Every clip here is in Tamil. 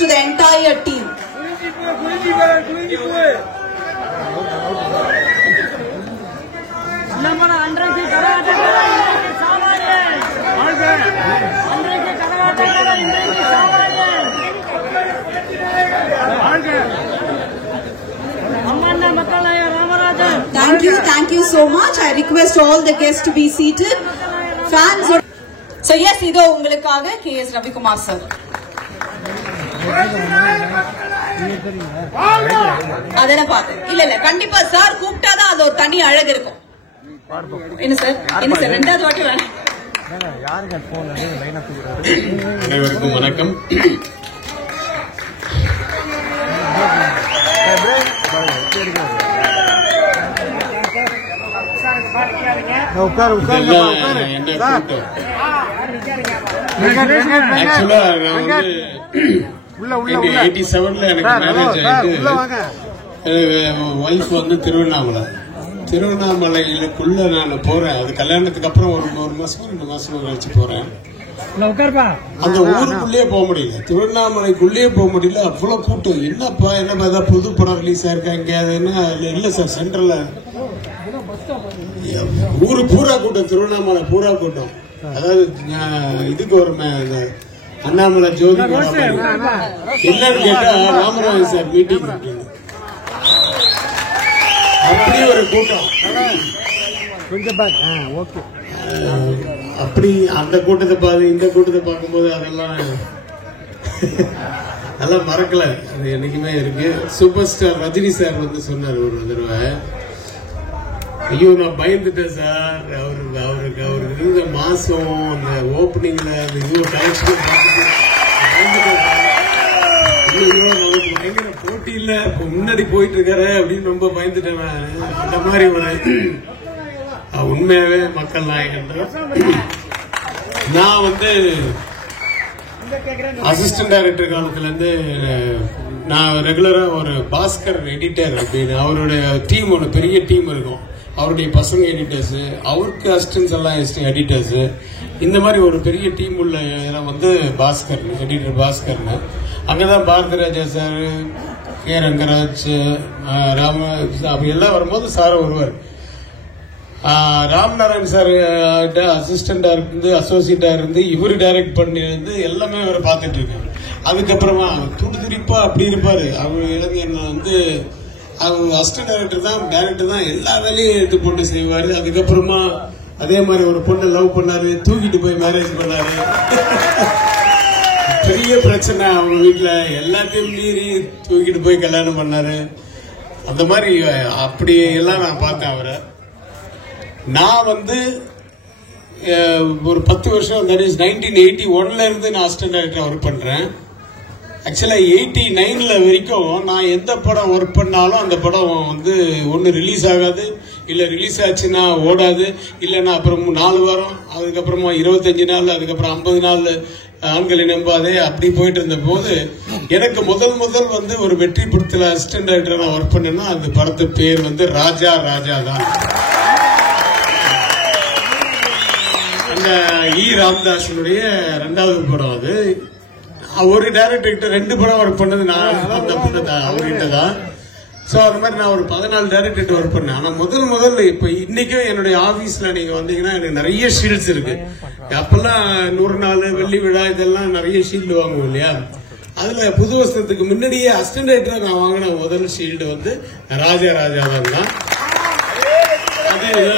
to the entire team. Thank you so much. I request all the guests to be seated. Fans. So yes, ido ungalukkaga K.S. Ravikumar sir. adana paathu illa kandipa sir koopta da adu thani alagu irukum. என்ன சார் ரெண்டாவது வாட்டி வேணும். யாருங்க போன்ல லைனா கூப்பிடுறாரு. அனைவருக்கும் வணக்கம். உட்கார் ஆக்சுவலா நான் வந்து உள்ள 87ல எனக்கு மேரேஜ் ஆயிட்டு வைஃப் வந்து திருவண்ணாமலைக்குள்ள நான் போறேன். அது கல்யாணத்துக்கு அப்புறம் ஒரு மாசம் 2 மாசம் கழிச்சு போறேன். அந்த ஊருக்குள்ளேயே போக முடியல, திருவண்ணாமலைக்குள்ளேயே போக முடியல. அவ்வளவு கூட்டம். என்னப்பா ஏதாவது புது படம் ரிலீஸ் ஆயிருக்கா எங்கேயாதுன்னா இல்ல சார், சென்ட்ரல்ல ஊரு பூரா கூட்டம், திருவண்ணாமலை பூரா கூட்டம். அதாவது இதுக்கு ஒரு அண்ணாமலை ஜோதி என்னன்னு கேட்டா ராமராஜ் சார் மீட்டிங் அப்படி ஒரு கூட்டம். அப்படி அந்த கூட்டத்தை பார்த்து இந்த கூட்டத்தை பார்க்கும்போது அதெல்லாம் மறக்கல. அது என்னைக்குமே இருக்கு. சூப்பர் ஸ்டார் ரஜினி சார் வந்து சொன்னார் ஒரு தடவை, ஐயோ நான் பயந்துட்டேன் சார், அவருக்கு இருந்த மாசம் அந்த ஓப்பனிங்ல அந்த இது கலெக்ஷன் பயங்கர போட்டி இல்ல, முன்னாடி போயிட்டு இருக்காரு அப்படின்னு ரொம்ப பயந்துட்டேன் நான். அந்த மாதிரி ஒரு உண்மையாவே மக்கள் நாயகன். நான் வந்து அசிஸ்டன்ட் டைரக்டர் காலத்துல இருந்து நான் ரெகுலரா ஒரு பாஸ்கர் எடிட்டர் அப்படின்னு அவருடைய டீம், ஒரு பெரிய டீம் இருக்கும். அவருடைய பசங்க எடிட்டர்ஸ், அவருக்கு அசிஸ்டன்ஸ் எல்லாம் எடிட்டர்ஸ், இந்த மாதிரி ஒரு பெரிய டீம் உள்ள வந்து பாஸ்கர் எடிட்டர் பாஸ்கர்னு. அங்கதான் பாரதிராஜா சார், கே ரங்கராஜ், ராம அப்படி எல்லாம் வரும்போது சார் வருவார். ராம்நாராயண் சார் அசிஸ்டண்டா இருந்து அசோசியேட்டா இருந்து இவரு டைரக்ட் பண்ணி இருந்து எல்லாமே அவரை பார்த்துட்டு இருக்காரு. அதுக்கப்புறமா துடிதுடிப்பா அப்படி இருப்பாரு. அவர் இளைஞர் வந்து அவர் அசிஸ்டன்ட் டைரக்டர் தான் எல்லா வேலையும் எடுத்து போட்டு செய்வாரு. அதுக்கப்புறமா அதே மாதிரி ஒரு பொண்ணை லவ் பண்ணாரு, தூக்கிட்டு போய் மேரேஜ் பண்ணாரு. பெரிய பிரச்சனை அவங்க வீட்டுல, எல்லாத்தையும் மீறி தூக்கிட்டு போய் கல்யாணம் பண்ணாரு. அந்த மாதிரி அப்படி எல்லாம் நான் பார்த்தேன் அவரை. நான் வந்து ஒரு 10 வருஷம் 1981ல இருந்து நான் அசிஸ்டன்ட் டைரக்டர் ஒர்க் பண்றேன். ஆக்சுவலா 89ல வரைக்கும் நான் எந்த படம் ஒர்க் பண்ணாலும் அந்த படம் வந்து ஒன்னு ரிலீஸ் ஆகாது, இல்ல ரிலீஸ் ஆச்சுன்னா ஓடாது, இல்லைன்னா அப்புறம் 4 வாரம், அதுக்கப்புறமா 25 நாள், அதுக்கப்புறம் 50 நாள் ஆண்களை நம்பாதே அப்படி போயிட்டு இருந்த போது எனக்கு முதல் வந்து ஒரு வெற்றி படத்துல அசிஸ்டன்ட் டைரக்டர் நான் ஒர்க் பண்ணேன்னா அந்த படத்து பேர் வந்து ராஜா தான். அந்த ராமதாசனுடைய 2வது படம். அது ஒரு டைரக்டர் 2 படம் ஒர்க் பண்ணது நான் அந்த படத்தை அவர்கிட்ட தான். சோ அது மாதிரி நான் ஒரு 14 டைரக்டர் ஒர்க் பண்ணேன். ஆனா முதல்ல இப்ப இன்னைக்கும் என்னுடைய ஆபீஸ்ல நீங்க வந்தீங்கன்னா எனக்கு நிறைய ஷீல்ட்ஸ் இருக்கு. அப்பெல்லாம் 100 நாள் வெள்ளி விழா இதெல்லாம் நிறைய ஷீல்டு வாங்குவோம் இல்லையா. அதுல புது வருஷத்துக்கு முன்னாடியே அசிஸ்டன்ட் டைரக்டர் நான் வாங்கின முதல் ஷீல்டு வந்து ராஜா தான்.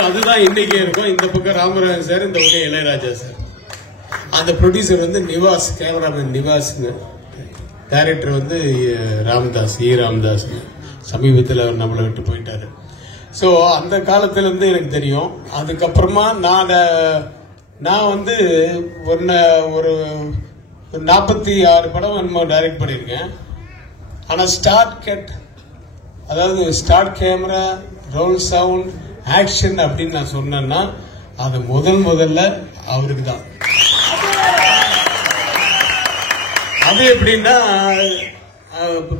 அதுதான் இன்னைக்கே இருக்கும். இந்த பக்கம் ராமராஜன் சார், இந்த பக்கம் இளையராஜா சார். அந்த ப்ரொடியூசர் வந்து நிவாஸ், கேமராமேன் நிவாஸ்ங்க. டைரக்டர் வந்து ராமதாஸ் சமீபத்தில் அவர் நம்மளை விட்டு போயிட்டாரு. ஸோ அந்த காலத்துல இருந்து எனக்கு தெரியும். அதுக்கப்புறமா நான் வந்து ஒரு 46 படம் என்னமோ டைரக்ட் பண்ணியிருக்கேன். ஆனா start camera, roll sound, action அப்படின்னு நான் சொன்னேன்னா அது முதல்ல அவருக்கு தான். அது எப்படின்னா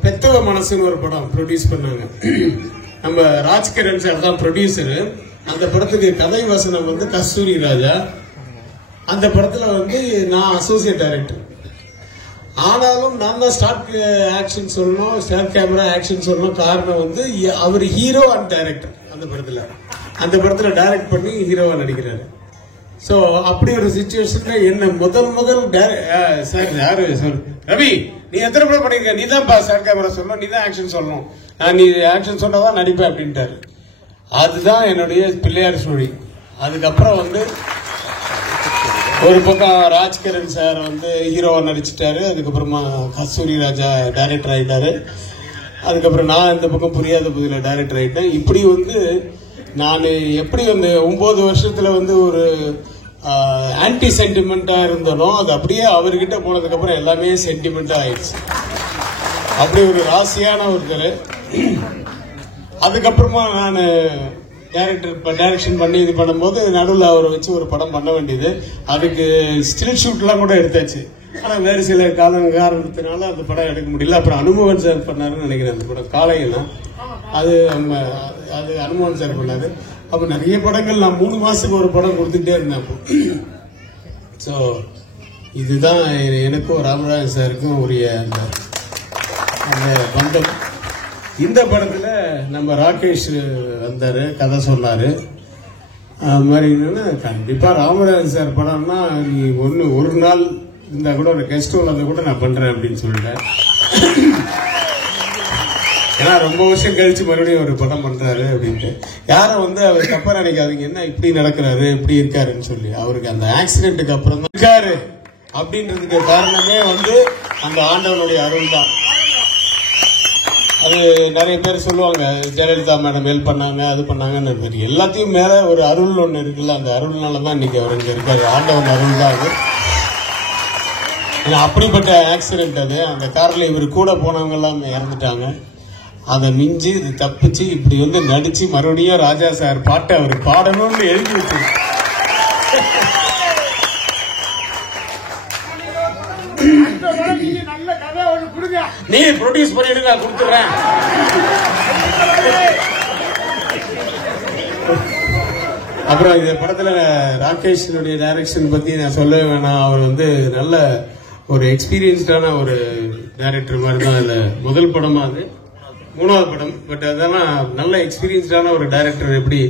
பெத்தவ மனசுன்னு ஒரு படம் ப்ரொடியூஸ் பண்ணாங்க. நம்ம ராஜ்கிரண் சார் தான் ப்ரொடியூசரு. அந்த படத்துக்கு கதை வசனம் வந்து கஸ்தூரி ராஜா. அந்த படத்துல வந்து நான் அசோசியேட் டைரக்டர். ஆனாலும் நான் தான் ஸ்டார்ட் ஆக்ஷன் சொல்லணும், ஸ்டார்ட் கேமரா ஆக்ஷன் சொல்லணும். காரணம் வந்து அவர் ஹீரோ அண்ட் டைரக்டர். அந்த படத்துல டைரக்ட் பண்ணி ஹீரோவா நடிக்கிறாரு. சோ அப்படி ஒரு சிச்சுவேஷன்ல என்ன முதல் சார் யாரு சொல் ரவி, நீ எத்தனை படம் பண்ணிருக்க, நீ தான் ஸ்டார்ட் கேமரா சொல்லணும், நீ தான் ஆக்ஷன் சொல்லணும், நீ ஆக்ஷன் சொன்னாதான் நடிப்பேன் அப்படின்ட்டாரு. அதுதான் என்னுடைய பிள்ளையார் ஸ்டோரி. அதுக்கப்புறம் வந்து ஒரு பக்கம் ராஜ்கிரண் சார் வந்து ஹீரோவா நடிச்சிட்டாரு. அதுக்கப்புறமா கஸ்தூரி ராஜா டைரக்டர் ஆயிட்டாரு. அதுக்கப்புறம் நான் இந்த பக்கம் புரியாத புதில டைரக்டர் ஆயிட்டேன். இப்படி வந்து நான் எப்படி வந்து 9 வருஷத்துல வந்து ஒரு ஆன்டி சென்டிமெண்டா இருந்தனோ அது அப்படியே அவர்கிட்ட போனதுக்கு அப்புறம் எல்லாமே சென்டிமெண்டா ஆயிடுச்சு. அப்படி ஒரு ராசியான ஒருத்தர். அதுக்கப்புறமா நான் டைரக்ஷன் பண்ணி இது பண்ணும்போது நடுவில் அவரை வச்சு ஒரு படம் பண்ண வேண்டியது. அதுக்கு ஸ்டில் ஷூட்லாம் கூட எடுத்தாச்சு. ஆனா வேறு சில காரணத்தினால அந்த படம் எடுக்க முடியல. அப்புறம் அனுமோகன் சார் பண்ணாருன்னு நினைக்கிறேன் அந்த படம் காலையெல்லாம். அது அனுமோகன் சார் பண்ணாரு. அப்ப நிறைய படங்கள் நான் 3 மாசத்துக்கு ஒரு படம் கொடுத்துட்டே இருந்தேன். ஸோ இதுதான் எனக்கும் ராமராஜன் சாருக்கும் உரிய அந்த பந்தம். இந்த படத்துல நம்ம ராகேஷ் வந்தாரு, கதை சொன்னாரு. அது மாதிரி என்னன்னா கண்டிப்பா ராமராஜன் சார் படம்னா நீ ஒரு நாள் இருந்தா கூட ஒரு கெஸ்ட் வந்தா கூட நான் பண்றேன் அப்படின்னு சொல்லிட்டேன். ஏன்னா ரொம்ப வருஷம் கழிச்சு மறுபடியும் ஒரு படம் பண்றாரு அப்படின்ட்டு. யாரும் வந்து அவர் தப்பா நினைக்காதீங்க, என்ன இப்படி நடக்கிறாரு இப்படி இருக்காருன்னு சொல்லி. அவருக்கு அந்த ஆக்சிடென்ட்டுக்கு அப்புறம் தான் இருக்காரு அப்படின்றதுக்கு காரணமே வந்து அந்த ஆண்டவனுடைய அருள் தான். அது நிறைய பேர் சொல்லுவாங்க ஜெயலலிதா மேடம் ஹெல்ப் பண்ணாங்க அது பண்ணாங்கன்னு. எல்லாத்தையும் மேல ஒரு அருள் ஒண்ணு இருக்குல்ல, அந்த அருள்னாலதான் இன்னைக்கு அவர் இங்க இருக்காரு. ஆண்டவன் அருள் தான் அது. அப்படிப்பட்ட ஆக்சிடென்ட் அது. அந்த கார்ல இவர் கூட போனவங்க எல்லாம் இறந்துட்டாங்க. அதை மிஞ்சி இது தப்பிச்சு இப்படி வந்து நடிச்சு மறுபடியும் ராஜா சார் பாட்டை அவர் பாடணும்னு எழுதி வச்சு நீ ப்ரொடியூஸ் பண்ணிட்டு நான் கொடுத்துறேன். அப்புறம் இந்த படத்துல ராகேஷனுடைய டைரக்ஷன் பத்தி நான் சொல்லவே வேணாம். அவர் வந்து நல்ல ஒரு எக்ஸ்பீரியன்ஸ்டான ஒரு டைரக்டர் மாதிரி தான். அதுல முதல் படமா அது 3வது படம். பட் அதெல்லாம் நல்ல எக்ஸ்பீரியன்ஸ்டான ஒரு டைரக்டர் எப்படி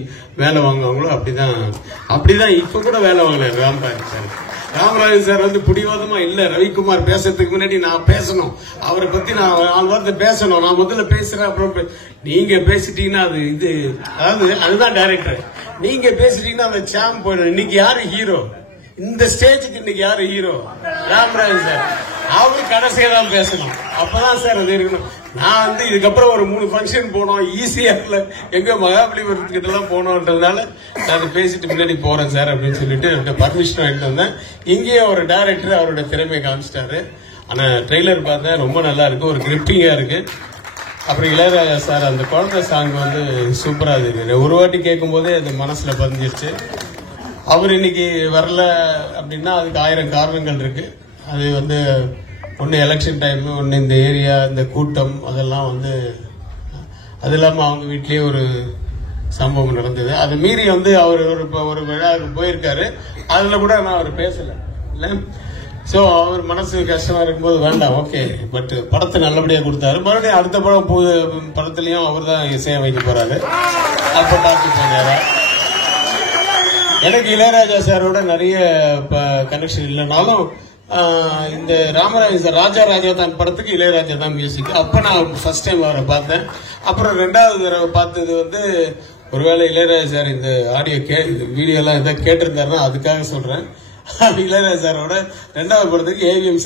வேலை வாங்குவாங்களோ அப்படிதான் இப்ப கூட வேலை வாங்கல ராமராஜன் சார். ராமராஜன் சார் வந்து பிடிவாதமா இல்ல, ரவிக்குமார் பேசுறதுக்கு முன்னாடி நான் பேசணும், அவரை பத்தி நான் 4 வார்த்தை பேசணும், நான் முதல்ல பேசுறேன், அப்புறம் நீங்க பேசிட்டீங்கன்னா அது இது அதுதான் டைரக்டர். நீங்க பேசிட்டீங்கன்னா அந்த சாம் போயிடும். இன்னைக்கு யாரு ஹீரோ இந்த ஸ்டேஜுக்கு? இன்னைக்கு யாரு ஹீரோ? ராமராஜன் சார். அவரு கடைசியா தான் பேசணும், அப்பதான் சார் அது இருக்கணும். நான் வந்து இதுக்கப்புறம் ஒரு 3 ஃபங்க்ஷன் போனோம், ஈஸியார்ல எங்க மகாபலிபுரத்துக்கிட்ட எல்லாம் போனோன்றதுனால நான் பேசிட்டு முன்னாடி போறேன் சார் அப்படின்னு சொல்லிட்டு பர்மிஷன் வாங்கிட்டு வந்தேன். இங்கேயும் ஒரு டைரக்டர் அவரோட திறமையை காமிச்சிட்டாரு. ஆனா ட்ரெய்லர் பார்த்தேன், ரொம்ப நல்லா இருக்கு, ஒரு கிரிப்டிங்கா இருக்கு. அப்புறம் இளையராஜா சார் அந்த குழந்தை சாங் வந்து சூப்பரா இருக்கு. ஒரு வாட்டி கேட்கும் போதே அது மனசுல பதிஞ்சிருச்சு. அவர் இன்னைக்கு வரல அப்படின்னா அதுக்கு 1000 காரணங்கள் இருக்கு. அது வந்து ஒன்று எலெக்ஷன் டைம், ஒன்று இந்த ஏரியா இந்த கூட்டம், அதெல்லாம் வந்து அது இல்லாமல் அவங்க வீட்லேயே ஒரு சம்பவம் நடந்தது. அதை மீறி வந்து அவர் ஒரு விழாவுக்கு போயிருக்காரு. அதில் கூட நான் அவர் பேசலை இல்லை. ஸோ அவர் மனசு கஷ்டமா இருக்கும்போது வேண்டாம் ஓகே, பட் படத்தை நல்லபடியாக கொடுத்தாரு. மறுபடியும் அடுத்த படத்துலையும் அவர் தான் இசையமைக்க போறாரு. அப்போ பார்த்து போனாரா. எனக்கு இளையராஜா சாரோட நிறைய கனெக்ஷன் இல்லைனாலும் இந்த ராமராஜன் சார் ராஜா தான் படத்துக்கு இளையராஜா தான் மியூசிக். அப்ப நான் ஃபர்ஸ்ட் டைம் அவரை பார்த்தேன். அப்புறம் 2வது தடவை பார்த்தது வந்து ஒருவேளை இளையராஜா சார் இந்த ஆடியோ வீடியோ எல்லாம் எதாவது கேட்டிருந்தாருன்னா அதுக்காக சொல்றேன். இளையராஜா சாரோட 2வது படத்துக்கு ஏவிஎம்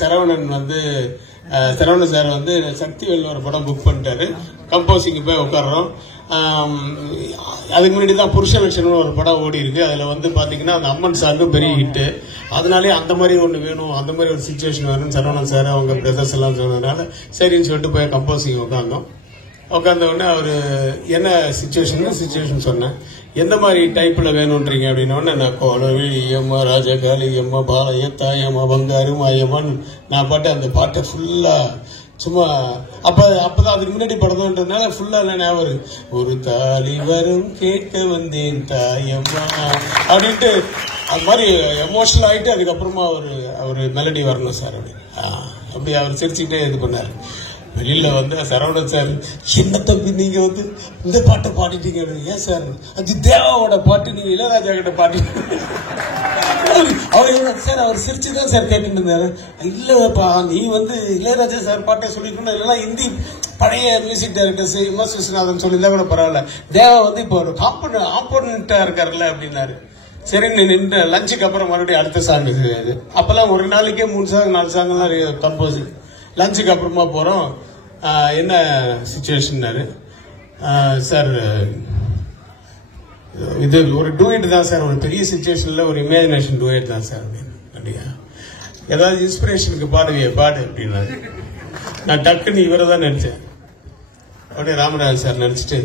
சரவணன் சார் வந்து சக்திவேல் ஒரு படம் புக் பண்ணிட்டாரு. கம்போசிங் போய் உட்கார்றோம். அதுக்கு முன்னாடி தான் புருஷலட்சணம் ஒரு படம் ஓடி இருக்கு. அதுல வந்து பாத்தீங்கன்னா அந்த அம்மன் சாருக்கு பெரிய ஹிட். அதனாலே அந்த மாதிரி ஒண்ணு வேணும், அந்த மாதிரி ஒரு சிச்சுவேஷன் வேணும் சரவணன் சார் அவங்க பிரதர்ஸ் எல்லாம் சொன்னதுனால சரின்னு சொல்லிட்டு போய் கம்போசிங் உட்கார்ந்த உடனே அவரு என்ன சிச்சுவேஷன் சொன்னேன். எந்த மாதிரி டைப்ல வேணும்ன்றீங்க அப்படின்னா நான் கோலவேலி அம்மா ராஜா காளி அம்மா பாளைய தாயம்மா பங்காரு மாயம்மான்னு நான் பாட்டு அந்த பாட்டை ஃபுல்லா சும்மா அப்பதான் அதுக்கு முன்னாடி படம்ன்றதுனால ஃபுல்லா ஞாபகம் ஒரு தாலி வரும் கேட்க வந்தேன் தாயம்மா அப்படின்ட்டு அது மாதிரி எமோஷனல் ஆயிட்டு அதுக்கப்புறமா ஒரு மெலடி வரணும் சார் அப்படின்னு. அப்படி அவர் சிரிச்சுக்கிட்டே இது பண்ணாரு. வெளியில வந்து சரவணன் சார், என்ன தம்பி நீங்க வந்து இந்த பாட்டை பாடிட்டீங்க? ஏன் சார், அது தேவாவோட பாட்டு, நீங்க இளையராஜா கிட்ட பாட்டீங்க. அவர் சார் அவர் சிரிச்சுதான் சார் கேட்டுட்டு இருந்தாரு. இல்லப்பா, நீ வந்து இளையராஜா சார் பாட்டை சொல்லிட்டு இல்லைன்னா ஹிந்தி பழைய மியூசிக் டைரக்டர்ஸ் எம்.எஸ். விஸ்வநாதன் சொல்லியிருந்தா கூட பரவாயில்ல, தேவா வந்து இப்போ ஒரு ஆப்போனண்டா இருக்காருல்ல அப்படின்னாரு. சரி, நின்று லஞ்சுக்கு அப்புறம் மறுபடியும் அடுத்த சாங் இது. அப்பெல்லாம் ஒரு நாளைக்கே 3 சாங் 4 சாங் எல்லாம் கம்போசிங். லஞ்சுக்கு அப்புறமா போறோம். என்ன சிச்சுவேஷன்னாரு சார், இது ஒரு டூயட் தான் சார், ஒரு பெரிய சிச்சுவேஷன்ல ஒரு இமேஜினேஷன் டூயட் தான் சார் அப்படியா, ஏதாவது இன்ஸ்பிரேஷனுக்கு பாடுவியே பாடு அப்படின்னாரு. நான் டக்குன்னு இவரை தான் நினைச்சேன். அப்படியே ராமராஜ் சார் நினைச்சிட்டு,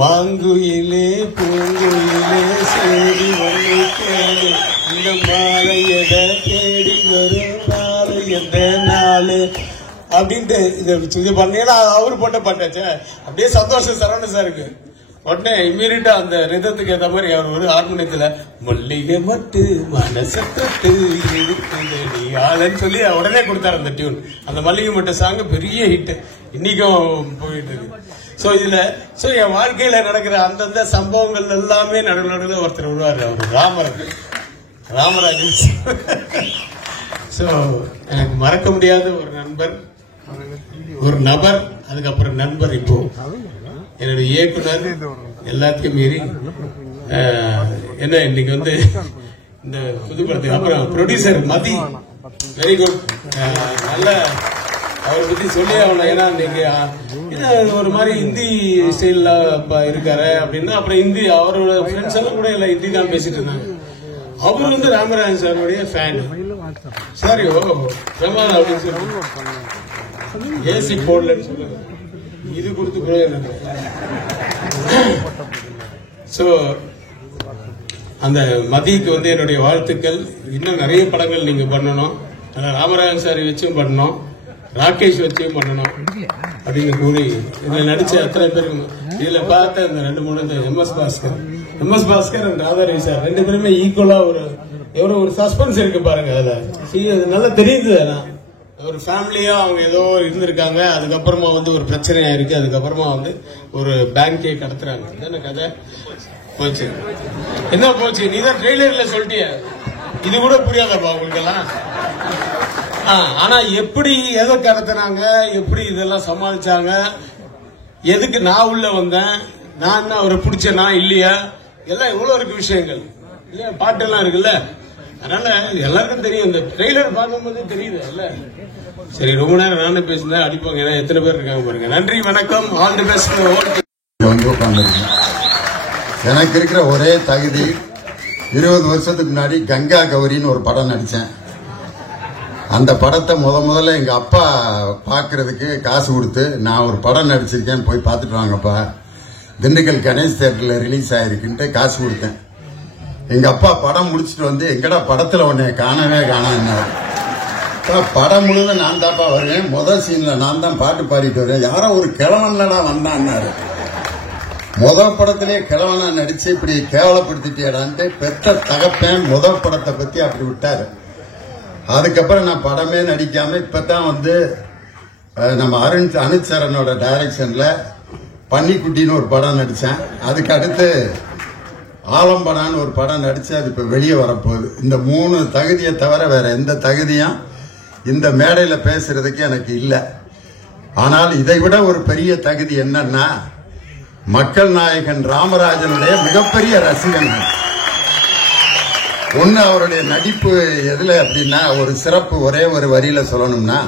மாங்குயிலே பூங்குயிலே சேடி வந்து கேடு, இந்த மாலையட தேடி வரும் பாலை எந்த நாளு அப்படின்ட்டு இது பண்ணீங்கன்னா அவரு போட்ட பண்ணாச்சே. அப்படியே சந்தோஷம் சரவண சாருக்கு. உடனே இம்மீடியட்டா அந்த ரிதத்துக்கு ஏற்ற மாதிரி அவர் ஒரு ஹார்மோனியத்துல மல்லிகை மட்டு மனசத்து நீ ஆளுன்னு சொல்லி உடனே கொடுத்தாரு அந்த டியூன். அந்த மல்லிகை மட்டு சாங் பெரிய ஹிட், இன்னைக்கும் போயிட்டு இருக்கு. சோ இதுல என் வாழ்க்கையில நடக்கிற அந்தந்த சம்பவங்கள் எல்லாமே நடுவில் ஒருத்தர் விடுவாரு, அவர் ராமராஜன். சோ எனக்கு மறக்க முடியாத ஒரு நண்பர், ஒரு நபர், அதுக்கப்புறம் நண்பர். இப்போ என்னுடைய இயக்குனர் எல்லாத்தையும் மீறி என்ன இன்னைக்கு வந்து இந்த புதுப்படத்துக்கு அப்புறம் ப்ரொடியூசர் மதி, வெரி குட், நல்ல அவரை பத்தி சொல்லி அவனை. ஏன்னா நீங்க ஒரு மாதிரி ஹிந்தி ஸ்டைல்ல இருக்காரு அப்படின்னா, அப்புறம் ஹிந்தி அவரோட ஃப்ரெண்ட்ஸ் எல்லாம் கூட எல்லாம் ஹிந்தி தான் பேசிட்டு இருந்தாங்க. அவர் வந்து ராமராஜன் சாருடைய ஃபேன். சாரி ஓ ரமா அப்படின்னு சொல்லி ஏசி போடலன்னு சொல்லுங்க, இது கொடுத்து கூட என்ன. சோ அந்த மதிக்கு வந்து என்னுடைய வாழ்த்துக்கள். இன்னும் நிறைய படங்கள் நீங்க பண்ணணும். ராமராஜன் சார் வச்சும் பண்ணணும், ராகேஷ் வச்சும் பண்ணணும் அப்படின்னு கூறி இதுல நடிச்ச அத்தனை பேருக்கு, இதுல பார்த்த இந்த 2-3 MS. Bhaskar and Radharavi sir 2 பேருமே ஈக்குவலா ஒரு சஸ்பென்ஸ் இருக்கு பாருங்க. அதுல அது நல்லா தெரியுது. ஒரு ஃபேமிலியா அவங்க ஏதோ இருந்திருக்காங்க, அதுக்கப்புறமா வந்து ஒரு பிரச்சனையா இருக்கு, அதுக்கப்புறமா வந்து ஒரு பேங்கே கடத்துறாங்க. என்ன கதை போச்சு, என்ன போச்சு, நீ தான் ட்ரெய்லர்ல சொல்லிட்டிய, இது கூட புரியாதப்பா உங்களுக்கு எல்லாம். ஆனா எப்படி எதை கடத்தினாங்க, எப்படி இதெல்லாம் சமாளிச்சாங்க, எதுக்கு நான் உள்ள வந்தேன், நான் தான் அவரை பிடிச்சனா இல்லையா, எல்லாம் எவ்வளவு இருக்கு விஷயங்கள் இல்லையா, பாட்டெல்லாம் இருக்குல்ல. அதனால எல்லாருக்கும் தெரியும், இந்த ட்ரெய்லர் பார்க்கும்போது தெரியுது இல்ல. சரி, ரொம்ப நேரம் நானே பேசினேன், அடிப்பாங்க. ஏன்னா எத்தனை பேர் இருக்காங்க பாருங்க. நன்றி, வணக்கம், ஆல் தி பெஸ்ட். எனக்கு இருக்கிற ஒரே தகுதி, 20 வருஷத்துக்கு முன்னாடி கங்கா கௌரின்னு ஒரு படம் நடிச்சேன். அந்த படத்தை முதல்ல எங்க அப்பா பாக்குறதுக்கு காசு கொடுத்து, நான் ஒரு படம் நடிச்சிருக்கேன் போய் பார்த்துட்டு வாங்கப்பா, திண்டுக்கல் கணேஷ் தியேட்டர்ல ரிலீஸ் ஆயிருக்குன்ட்டு காசு கொடுத்தேன். எங்க அப்பா படம் முடிச்சுட்டு வந்து, எங்கடா படத்துல உன்னை காணவே காணான்னாரு. படம் முழுவதும் நான் தாப்பா வருவேன், முதல் சீன்ல நான் தான் பாட்டு பாடிட்டு வருவேன், யாரோ ஒரு கிழவன்லடா வந்தான்னாரு. முதல் படத்திலே கிழவனா நடிச்சு இப்படி கேவலப்படுத்திட்டேடான்ட்டு பெத்த தகப்பேன் முதல் படத்தை பத்தி அப்படி விட்டாரு. அதுக்கப்புறம் நான் படமே நடிக்காம இப்பதான் வந்து நம்ம அனுச்சரனோட டைரக்ஷன்ல பன்னிக்குட்டின்னு ஒரு படம் நடிச்சேன். அதுக்கு அடுத்து ஆலம்படான்னு ஒரு படம் நடிச்சு அது இப்ப வெளியே வரப்போகுது. இந்த 3 தகுதியை தவிர வேற எந்த தகுதியும் இந்த மேடையில பேசுறதுக்கு எனக்கு இல்லை. ஆனால் இதை விட ஒரு பெரிய தகுதி என்னன்னா, மக்கள் நாயகன் ராமராஜனுடைய மிகப்பெரிய ரசிகன். ஒன்னு அவருடைய நடிப்பு எதுல அப்படின்னா, ஒரு சிறப்பு ஒரே ஒரு வரியில சொல்லணும்னா,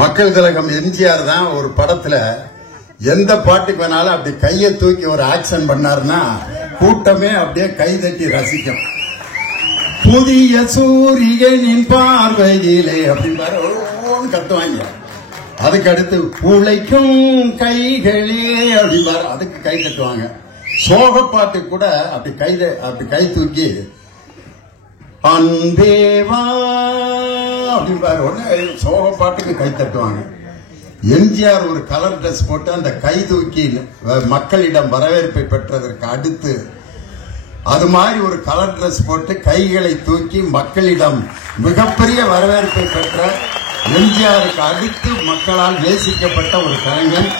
மக்கள் திலகம் எம்ஜிஆர் தான் ஒரு படத்துல எந்த பாட்டுக்கு வேணாலும் அப்படி கையை தூக்கி ஒரு ஆக்ஷன் பண்ணாருன்னா கூட்டமே அப்படியே கைதட்டி ரசிக்கும். புதிய சூரியனின் பார்வையிலே அப்படின்பாரு கத்துவாங்க. அதுக்கு அடுத்து உழைக்கும் கைகளே அப்படின்பாரு, அதுக்கு கை தட்டுவாங்க. சோக பாட்டு கூட அப்படி கை தூக்கி அன்பேவா அப்படின்பாரு, உடனே சோக பாட்டுக்கு கை தட்டுவாங்க. எம்ஜிஆர் ஒரு கலர் டிரெஸ் போட்டு அந்த கை தூக்கி மக்களிடம் வரவேற்பை பெற்றதற்கு அடுத்து அது மாதிரி ஒரு கலர் டிரெஸ் போட்டு கைகளை தூக்கி மக்களிடம் மிகப்பெரிய வரவேற்பை பெற்ற எம்ஜிஆருக்கு அடுத்து மக்களால் நேசிக்கப்பட்ட ஒரு கலைஞன்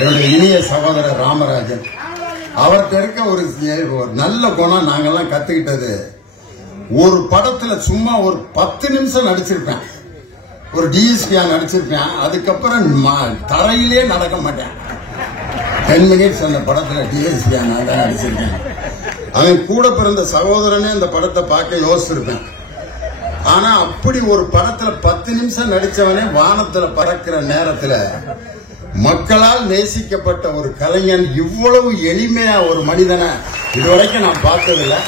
என்னுடைய இனிய சகோதரர் ராமராஜன். அவர்கிட்ட இருக்க ஒரு நல்ல குணம் நாங்கெல்லாம் கத்துக்கிட்டது, ஒரு படத்துல சும்மா ஒரு 10 நிமிஷம் நடிச்சிருப்பேன், ஒரு டிஎஸ்பியா நடிச்சிருப்பேன், அதுக்கப்புறம் தரையிலே நடக்க மாட்டேன். 10 மினிட்ஸ் அந்த படத்துல டிஎஸ்பியா நான் தான் நடிச்சிருக்கேன். அவன் கூட பிறந்த சகோதரனே இந்த படத்தை பார்க்க யோசிச்சிருப்பேன். ஆனா அப்படி ஒரு படத்துல 10 நிமிஷம் நடிச்சவனே வானத்துல பறக்கிற நேரத்துல மக்களால் நேசிக்கப்பட்ட ஒரு கலைஞன் இவ்வளவு எளிமையா ஒரு மனிதனை இதுவரைக்கும் நான் பார்த்ததில்லை.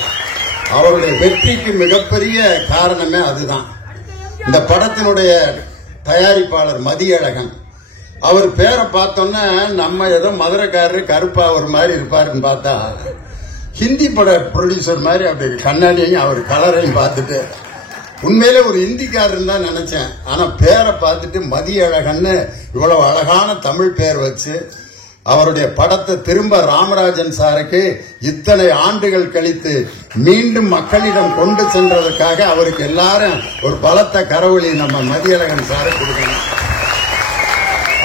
அவருடைய வெற்றிக்கு மிகப்பெரிய காரணமே அதுதான். இந்த படத்தினுடைய தயாரிப்பாளர் மதியழகன், அவர் பேரை பார்த்தோன்னா நம்ம ஏதோ மதுரைக்காரரு கருப்பா ஒரு மாதிரி இருப்பாருன்னு பார்த்தா ஹிந்தி பட ப்ரொடியூசர் மாதிரி அப்படி கண்ணாடியையும் அவர் கலரையும் பார்த்துட்டு உண்மையிலே ஒரு இந்திக்காரன் தான் நினைச்சேன். ஆனா பேரை பார்த்துட்டு மதியழகன்னு இவ்வளவு அழகான தமிழ் பேர் வச்சு அவருடைய படத்தை திரும்ப ராமராஜன் சாருக்கு இத்தனை ஆண்டுகள் கழித்து மீண்டும் மக்களிடம் கொண்டு சென்றதற்காக அவருக்கு எல்லாரும் ஒரு பலத்த கரவொலி நம்ம மதியழகன் சாரை கொடுக்கணும்.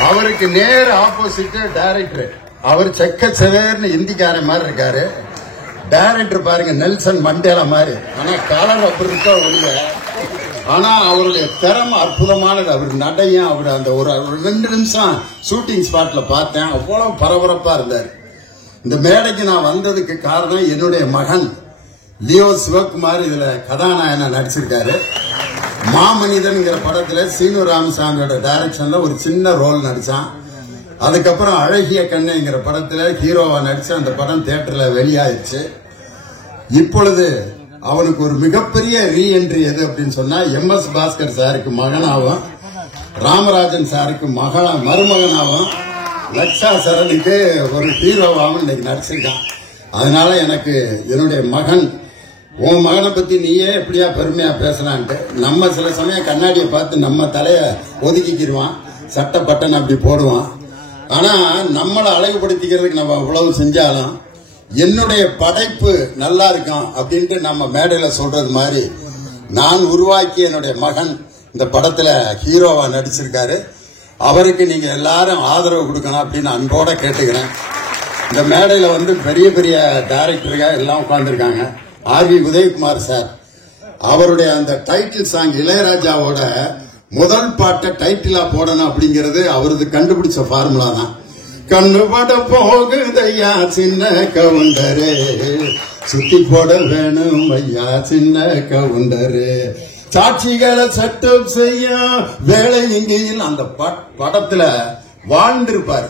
அவருக்கு நேர் ஆப்போசிட் டைரக்டர், அவர் செக்க செவேர்னு இந்திக்காரன் மாதிரி இருக்காரு. டைரக்டர் பாருங்க நெல்சன் மண்டேலா மாதிரி, ஆனா கலர் அப்படி இருக்கா ஒண்ணு. ஆனா அவருடைய திறமை அற்புதமானது. அவர் நடையும் அவர் அந்த ஒரு 2 நிமிஷம் ஷூட்டிங் ஸ்பாட்ல பார்த்தேன், அவ்வளவு பரபரப்பா இருந்தார். இந்த மேடைக்கு நான் வந்ததுக்கு காரணம் என்னுடைய மகன் லியோ சிவகுமார் இதுல கதாநாயகனா நடிச்சிருக்காரு. மாமனிதன்ங்கிற படத்துல சீனு ராமசாமியோட டைரக்ஷன்ல ஒரு சின்ன ரோல் நடிச்சான். அதுக்கப்புறம் அழகிய கண்ணைங்கிற படத்துல ஹீரோவா நடிச்சு அந்த படம் தியேட்டர்ல வெளியாயிடுச்சு. இப்பொழுது அவனுக்கு ஒரு மிகப்பெரிய ரீஎன்ட்ரி எது அப்படின்னு சொன்னா MS பாஸ்கர் சாருக்கு மகனாவும் ராமராஜன் சாருக்கு மருமகனாவும் லக்ஷா சரணுக்கு ஒரு ஹீரோவாகவும் இன்னைக்கு நடிச்சிருக்கான். அதனால எனக்கு என்னுடைய மகன், உன் மகனை பத்தி நீயே எப்படியா பெருமையா பேசலான்ட்டு, நம்ம சில சமயம் கண்ணாடியை பார்த்து நம்ம தலைய ஒதுக்கிக்கிடுவான், சட்டை பட்டன் அப்படி போடுவான். ஆனா நம்மளை அழகுபடுத்திக்கிறதுக்கு நம்ம இவ்வளவு செஞ்சாலும் என்னுடைய படைப்பு நல்லா இருக்கும் அப்படின்ட்டு நம்ம மேடையில சொல்றது மாதிரி நான் உருவாக்கிய என்னுடைய மகன் இந்த படத்துல ஹீரோவா நடிச்சிருக்காரு. அவருக்கு நீங்க எல்லாரும் ஆதரவு கொடுக்கணும் அப்படின்னு அன்போட கேட்டுக்கிறேன். இந்த மேடையில பெரிய பெரிய டைரக்டர்கள் எல்லாம் உட்கார்ந்துருக்காங்க. RV உதயகுமார் சார், அவருடைய அந்த டைட்டில் சாங் இளையராஜாவோட முதல் பாட்டை டைட்டிலா போடணும் அப்படிங்கிறது அவரது கண்டுபிடிச்ச ஃபார்முலா தான். கண்ணு பட போகுதையா சின்ன கவுண்டரு, சுத்தி போட வேணும் ஐயா சின்ன கவுண்டரு, சாட்சிகளை சட்டம் செய்ய வேலை இங்கேயும் அந்த படத்துல வாழ்ந்திருப்பார்.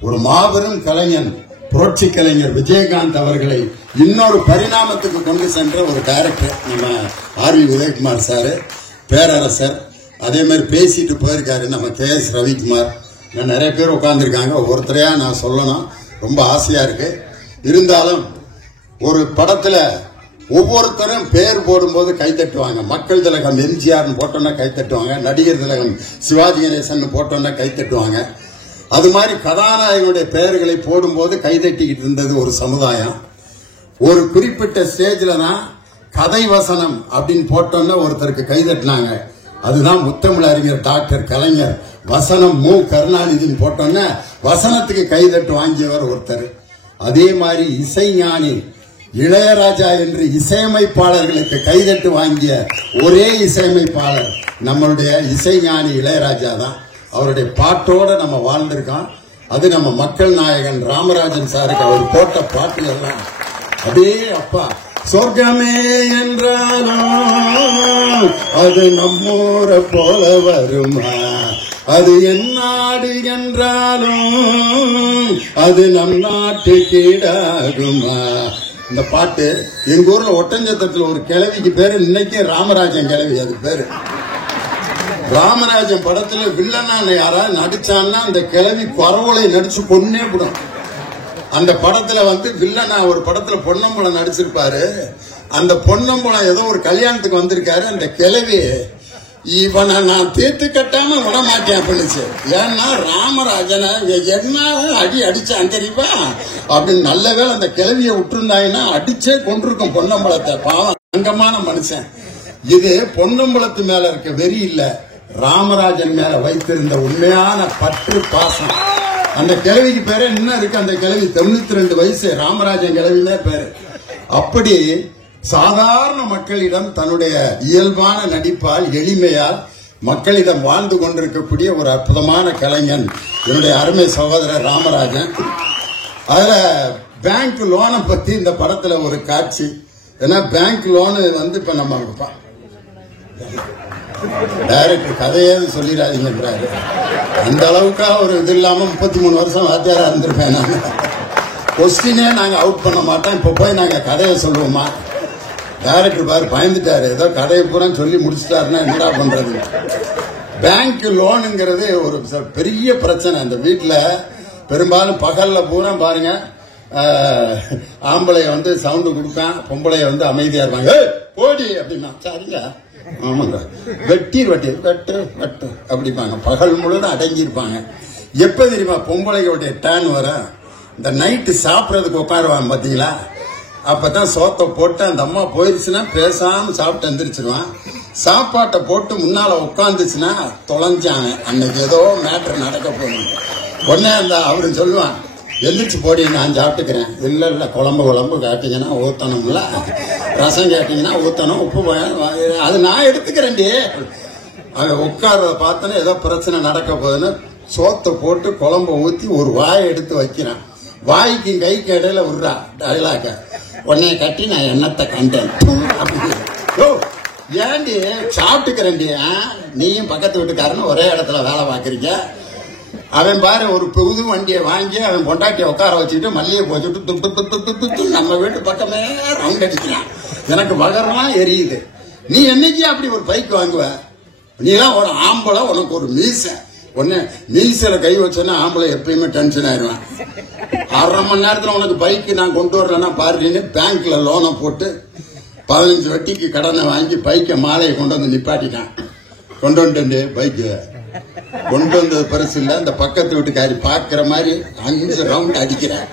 ஒரு மாபெரும் கலைஞன், புரட்சி கலைஞர் விஜயகாந்த் அவர்களை இன்னொரு பரிணாமத்துக்கு கொண்டு சென்ற ஒரு டைரக்டர் நம்ம RV உதயகுமார் சாரு, பேரரசர். அதே மாதிரி பேசிட்டு போயிருக்காரு நம்ம KS ரவிக்குமார். நிறைய பேர் உட்கார்ந்துருக்காங்க, ஒவ்வொருத்தரையா நான் சொல்லணும், ரொம்ப ஆசையா இருக்கு. இருந்தாலும் ஒரு படத்துல ஒவ்வொருத்தரும் பேர் போடும்போது கை தட்டுவாங்க. மக்கள் திலகம் எம்ஜிஆர் போட்டோன்னா கை தட்டுவாங்க, நடிகர் திலகம் சிவாஜி கணேசன் போட்டோன்னா கை தட்டுவாங்க. அது மாதிரி கதாநாயகனுடைய பெயர்களை போடும்போது கை தட்டிக்கிட்டு இருந்தது ஒரு சமுதாயம். ஒரு குறிப்பிட்ட ஸ்டேஜ்ல தான் கதை வசனம் அப்படின்னு போட்டோன்னா ஒருத்தருக்கு கை தட்டினாங்க. அதுதான் முத்தமிழ் அறிஞர் டாக்டர் கலைஞர். வசனம் மு கருணாநிதினு போட்டோன்னா வசனத்துக்கு கைதட்டு வாங்கியவர் ஒருத்தர். அதே மாதிரி இசைஞானி இளையராஜா என்று இசையமைப்பாளர்களுக்கு கைதட்டு வாங்கிய ஒரே இசையமைப்பாளர் நம்மளுடைய இசைஞானி இளையராஜா தான். அவருடைய பாட்டோட நம்ம வாழ்ந்திருக்கோம். அது நம்ம மக்கள் நாயகன் ராமராஜன் சாருக்கு அவர் போட்ட பாட்டுகள் எல்லாம் அப்படியே அப்பா சொர்க்கமே என்றாலும் அது நம்மூரை போல வருமா, அது என் நாடு என்றாலும் அது நம் நாட்டு கீடாகுமா. இந்த பாட்டு எங்க ஊர்ல ஒட்டஞ்சத்திரத்துல ஒரு கிழவிக்கு பேரு இன்னைக்கு ராமராஜன் கிழவி. அது பேரு ராமராஜன். படத்துல வில்லனான யாராவது நடிச்சான்னா அந்த கிழவி குறவுளை நடிச்சு கொன்னே விடும். அந்த படத்துல வில்லனா ஒரு படத்துல பொன்னம்பலம் நடிச்சிருப்பாரு. அந்த பொன்னம்பலம் ஏதோ ஒரு கல்யாணத்துக்கு வந்திருக்காரு. அந்த கிழவி இவனை நான் தீர்த்து கட்டாம விட மாட்டேன் அப்படின்னுச்சு. ஏன்னா ராமராஜனை என்ன அடிச்சான் தெரியுமா அப்படின்னு. நல்ல வேளை அந்த கிழவியை விட்டுருந்தாங்கன்னா அடிச்சே கொண்டிருக்கும் பொன்னம்பலத்தை. பாவம் அங்கமான மனுஷன். இது பொன்னம்பலத்து மேல இருக்க வெறி இல்ல, ராமராஜன் மேல வைத்திருந்த உண்மையான பற்று பாசம். அந்த கிழவிக்கு பேரு இன்னும் இருக்கு. அந்த கிழவி 92 வயசு, ராமராஜன் கிழவினே பேரு. அப்படி சாதாரண மக்களிடம் தன்னுடைய இயல்பான நடிப்பால், எளிமையால் மக்களிடம் வாழ்ந்து கொண்டிருக்கக்கூடிய ஒரு அற்புதமான கலைஞன் என்னுடைய அருமை சகோதரர் ராமராஜன். அதுல பேங்க் லோனை பத்தி இந்த படத்துல ஒரு காட்சி. ஏன்னா பேங்க் லோனு இப்ப நம்ம டைரக்டர் கதையே சொல்லிடாதீங்கிறாரு. அந்த அளவுக்கா ஒரு இது இல்லாம 33 வருஷம் வாத்தியாரா இருந்திருப்பேன் நாங்க. கொஸ்டினே நாங்க அவுட் பண்ண மாட்டோம். இப்ப போய் நாங்க கதையை சொல்லுவோமா? டைரக்டர் பாரு பயந்துட்டாரு, ஏதோ கதையை பூரா சொல்லி முடிச்சுட்டாருன்னா என்னடா பண்றது. பேங்க் லோனுங்கிறது ஒரு பெரிய பிரச்சனை. அந்த வீட்டுல பெரும்பாலும் பகல்ல பூரா பாருங்க, ஆம்பளைய சவுண்டு கொடுப்பான், பொம்பளைய அமைதியா இருப்பாங்க. போடி அப்படின்னா சரிங்க, ஆமாங்க வெட்டி வெட்டி வெட்டு வெட்டு அப்படிப்பாங்க. பகல் முழுவதும் அடங்கி இருப்பாங்க. எப்ப தெரியுமா பொம்பளைகளுடைய டேன் வர? இந்த நைட்டு சாப்பிடறதுக்கு உட்காருவாங்க பாத்தீங்களா? அப்பதான் சோத்தை போட்டு அந்த அம்மா போயிருச்சுன்னா பேசாம சாப்பிட்டு எந்திரிச்சிருவான். சாப்பாட்டை போட்டு முன்னால உட்காந்துச்சுன்னா தொலைஞ்சாங்க, அன்னைக்கு ஏதோ மேட்டர் நடக்க போகணும். உடனே அந்த அவரு சொல்லுவான், எந்திரிச்சு போடி நான் சாப்பிட்டுக்கிறேன். இல்ல குழம்பு காட்டிங்கன்னா ஊத்தணும்ல, ரசம் கேட்டீங்கன்னா ஊத்தணும், உப்பு அது நான் எடுத்துக்கிறேன்டி. அவன் உட்கார்றத பார்த்தோன்னா ஏதோ பிரச்சனை நடக்க போகுதுன்னு சோத்தை போட்டு குழம்ப ஊத்தி ஒரு வாயை எடுத்து வைக்கிறான். வாய்க்கு கைக்கு இடையில விடுறா டைலாக. உடனே கட்டி நான் எண்ணத்தை கண்டேன். ஏண்டி சாப்பிட்டுக்கிறேன்டி, நீயும் பக்கத்து வீட்டுக்காரன்னு ஒரே இடத்துல வேலை பார்க்கறீங்க. அவன் பாரு ஒரு புது வண்டியை வாங்கி அவன் பொண்டாட்டியை உட்கார வச்சுக்கிட்டு மல்லிகை போச்சுட்டு நம்ம வீட்டு பக்கமே ரவுண்ட் அடிக்கிறான். எனக்கு வகரெல்லாம் எரியுது. நீ என்னைக்கு அப்படி ஒரு பைக் வாங்குவ? நீலாம் ஒரு ஆம்பளை, உனக்கு ஒரு மீசை. ஒன்னு மீசையில கை வச்சோன்னா ஆம்பளை எப்பயுமே டென்ஷன் ஆயிடுவான். 1/2 மணி நேரத்துல உனக்கு பைக்கு நான் கொண்டு வரலன்னா பாருன்னு பேங்க்ல லோனை போட்டு 15 வட்டிக்கு கடனை வாங்கி பைக்கை மாலையை கொண்டு நிப்பாட்டிட்டான். கொண்டு வந்துட்டேன் பைக்கு. கொண்டு வந்தது பரிசு இல்ல, அந்த பக்கத்து வீட்டுக்காரி பாக்குற மாதிரி 5 ரவுண்ட் அடிக்கிறேன்.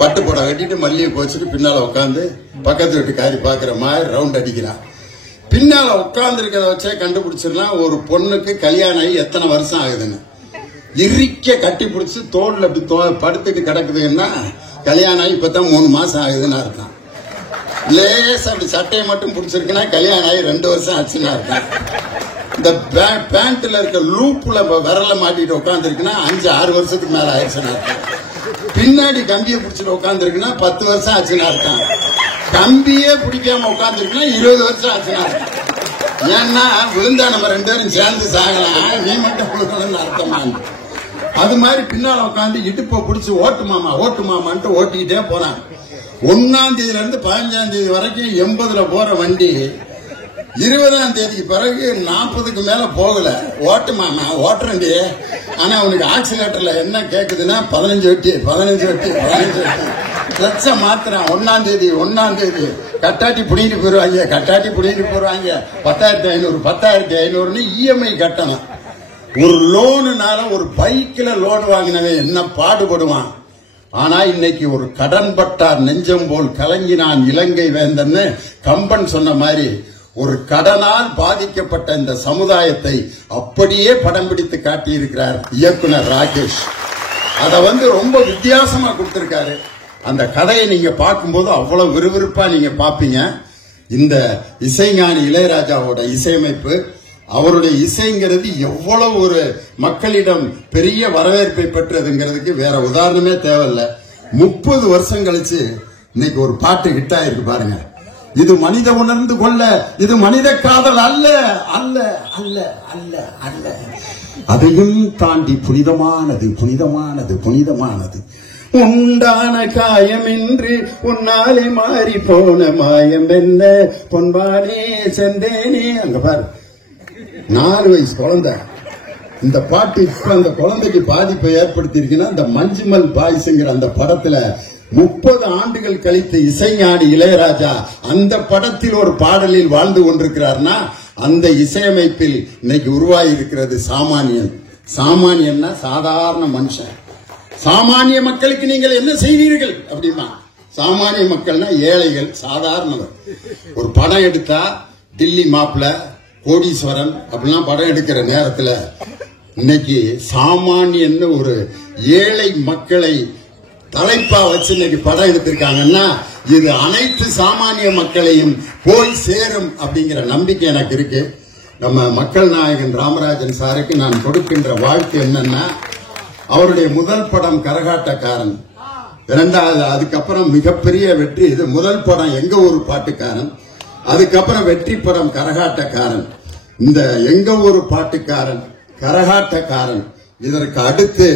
பட்டு போட கட்டிட்டு மல்லிகை போச்சுட்டு பின்னால உட்காந்து பக்கத்து வீட்டுக்காரி பாக்குற மாதிரி ரவுண்ட் அடிக்கிறான். பின்னால உட்கார்ந்து இருக்கிறத வச்சே கண்டுபிடிச்சிடலாம் ஒரு பொண்ணுக்கு கல்யாணம் ஆகி எத்தனை வருஷம் ஆகுதுன்னு. இறுக்க கட்டி பிடிச்சி தோல்ல அப்படி படுத்துட்டு கிடக்குதுன்னா கல்யாணம் ஆகி இப்பதான் 3 மாசம் ஆகுதுன்னு அர்த்தம். லேசா அப்படி சட்டையை மட்டும் பிடிச்சிருக்குன்னா கல்யாணம் ஆகி 2 வருஷம் ஆச்சுன்னா அர்த்தம். இந்த பேண்ட்ல இருக்க லூப்ல விரல மாட்டிட்டு உட்கார்ந்து இருக்குன்னா 5-6 வருஷத்துக்கு மேல ஆயிடுச்சுன்னா அர்த்தம். பின்னாடி கம்பியை பிடிச்சிட்டு உட்கார்ந்து இருக்குன்னா 10 வருஷம் ஆச்சுன்னா அர்த்தம். கம்பியே பிடிக்காம உட்கார்ந்து இருக்குன்னா 20 வருஷம் ஆச்சுன்னா அர்த்தம். ஏன்னா விழுந்தா நம்ம 2 பேரும் சேர்ந்து சாகலாம், நீ மட்டும் விழுகணும்னு அர்த்தமா. அது மாதிரி பின்னால உட்காந்து இடுப்பை பிடிச்சி ஓட்டு மாமான்ட்டு ஓட்டிக்கிட்டே போறான். 1ஆம் தேதியில இருந்து 15ஆம் தேதி வரைக்கும் 80ல போற வண்டி 20ஆம் தேதிக்கு பிறகு 40க்கு மேல போகல. ஓட்டு மாமா ஓட்டுறண்டி. ஆனா அவனுக்கு ஆக்சிலேட்டர்ல என்ன கேக்குதுன்னா 15 வட்டி லட்சம் மாத்திரம். 1ஆம் தேதி கட்டாட்டி புடிட்டு போயிருவாங்க 10,500 இஎம்ஐ கட்டணும். ஒரு லோனுனால ஒரு பைக்ல லோன் வாங்கினவன் என்ன பாடுபடுவான். ஆனா இன்னைக்கு ஒரு கடன் பட்டார் நெஞ்சம் போல் கலங்கினான் இலங்கை வேந்தன்னு கம்பன் சொன்ன மாதிரி ஒரு கடனால் பாதிக்கப்பட்ட இந்த சமுதாயத்தை அப்படியே படம் பிடித்து காட்டியிருக்கிறார் இயக்குனர் ராகேஷ். அத ரொம்ப வித்தியாசமா கொடுத்திருக்காரு. அந்த கதையை நீங்க பார்க்கும்போது அவ்வளவு விறுவிறுப்பா நீங்க பாப்பீங்க. இந்த இசைஞானி இளையராஜாவோட இசையமைப்பு, அவருடைய இசைங்கிறது எவ்வளவு ஒரு மக்களிடம் பெரிய வரவேற்பை பெற்றதுங்கிறதுக்கு வேற உதாரணமே தேவையில்லை. 30 வருஷம் கழிச்சு இன்னைக்கு ஒரு பாட்டு ஹிட் ஆயிருக்கு பாருங்க. இது மனித உணர்ந்து கொள்ள, இது மனித காதல் அல்ல அல்ல அல்ல அல்ல அல்ல, அதையும் தாண்டி புனிதமானது புனிதமானது புனிதமானது. உண்டான காயம் என்று உன்னாலே மாறி போன மாயம் என்ன பொன்பானே செந்தேனே. அங்க பாரு 4 வயசு குழந்தை. இந்த பாட்டு இப்ப அந்த குழந்தைக்கு பாதிப்பை ஏற்படுத்தி இருக்குன்னா இந்த மஞ்சுமல் பாய்ஸ்ங்கிற அந்த படத்துல 30 ஆண்டுகள் கழித்து இசைஞானி இளையராஜா அந்த படத்தில் ஒரு பாடலில் வாழ்ந்து கொண்டிருக்கிறார்னா அந்த இசையமைப்பில் இன்னைக்கு உருவாகி இருக்கிறது சாமானியன். சாமானியன்னா சாதாரண மனுஷன். சாமானிய மக்களுக்கு நீங்கள் என்ன செய்வீர்கள் அப்படின்னா, சாமானிய மக்கள்னா ஏழைகள், சாதாரணவர். ஒரு படம் எடுத்தா டில்லி மாப்பிள, கோடீஸ்வரன் அப்படிலாம் படம் எடுக்கிற நேரத்தில் இன்னைக்கு சாமானியன்னு ஒரு ஏழை மக்களை தலைப்பா வச்சு இன்னைக்கு படம் எடுத்திருக்காங்கன்னா இது அனைத்து சாமானிய மக்களையும் போய் சேரும் அப்படிங்கிற நம்பிக்கை எனக்கு இருக்கு. நம்ம மக்கள் நாயகன் ராமராஜன் சாருக்கு நான் கொடுக்கின்ற வாழ்த்து என்னன்னா, அவருடைய முதல் படம் கரகாட்டக்காரன், இரண்டாவது அதுக்கப்புறம் மிகப்பெரிய வெற்றி இது முதல் படம் எங்க ஊர் பாட்டுக்காரன், அதுக்கப்புறம் வெற்றி படம் கரகாட்டக்காரன். இந்த எங்க ஊர் பாட்டுக்காரன் கரகாட்டக்காரன் இதற்கு அடுத்து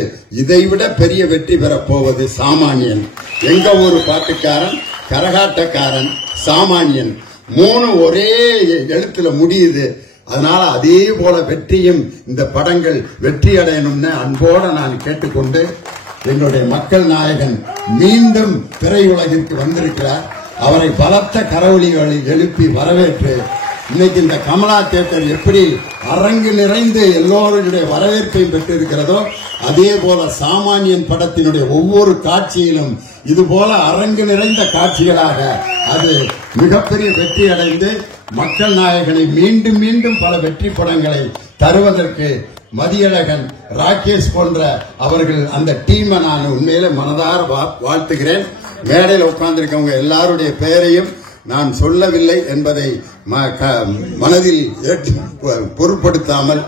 இதைவிட பெரிய வெற்றி பெறப் போவது சாமானியன். எங்க ஊர் பாட்டுக்காரன், கரகாட்டக்காரன், சாமானியன், மூணு ஒரே எழுத்துல முடியுது. அதனால அதே போல வெற்றியும் இந்த படங்கள் வெற்றி அடையணும்னு அன்போட நான் கேட்டுக்கொண்டு, எங்களுடைய மக்கள் நாயகன் மீண்டும் திரையுலகிற்கு வந்திருக்கிறார். அவரை பலத்த கரவொலிகளை எழுப்பி வரவேற்று இன்னைக்கு இந்த கமலா தியேட்டர் எப்படி அரங்கு நிறைந்து எல்லோருடைய வரவேற்பையும் பெற்றிருக்கிறதோ அதே போல சாமானியன் படத்தினுடைய ஒவ்வொரு காட்சியிலும் இது போல அரங்கு நிறைந்த காட்சிகளாக அது மிகப்பெரிய வெற்றி அடைந்து மக்கள் நாயகனை மீண்டும் மீண்டும் பல வெற்றி படங்களை தருவதற்கு மதியழகன், ராகேஷ் போன்ற அவர்கள் அந்த டீமை நான் உண்மையில மனதார வாழ்த்துகிறேன். மேடையில் உட்கார்ந்திருக்கவங்க எல்லாருடைய பெயரையும் நான் சொல்லவில்லை என்பதை மனதில் பொருட்படுத்தாமல்,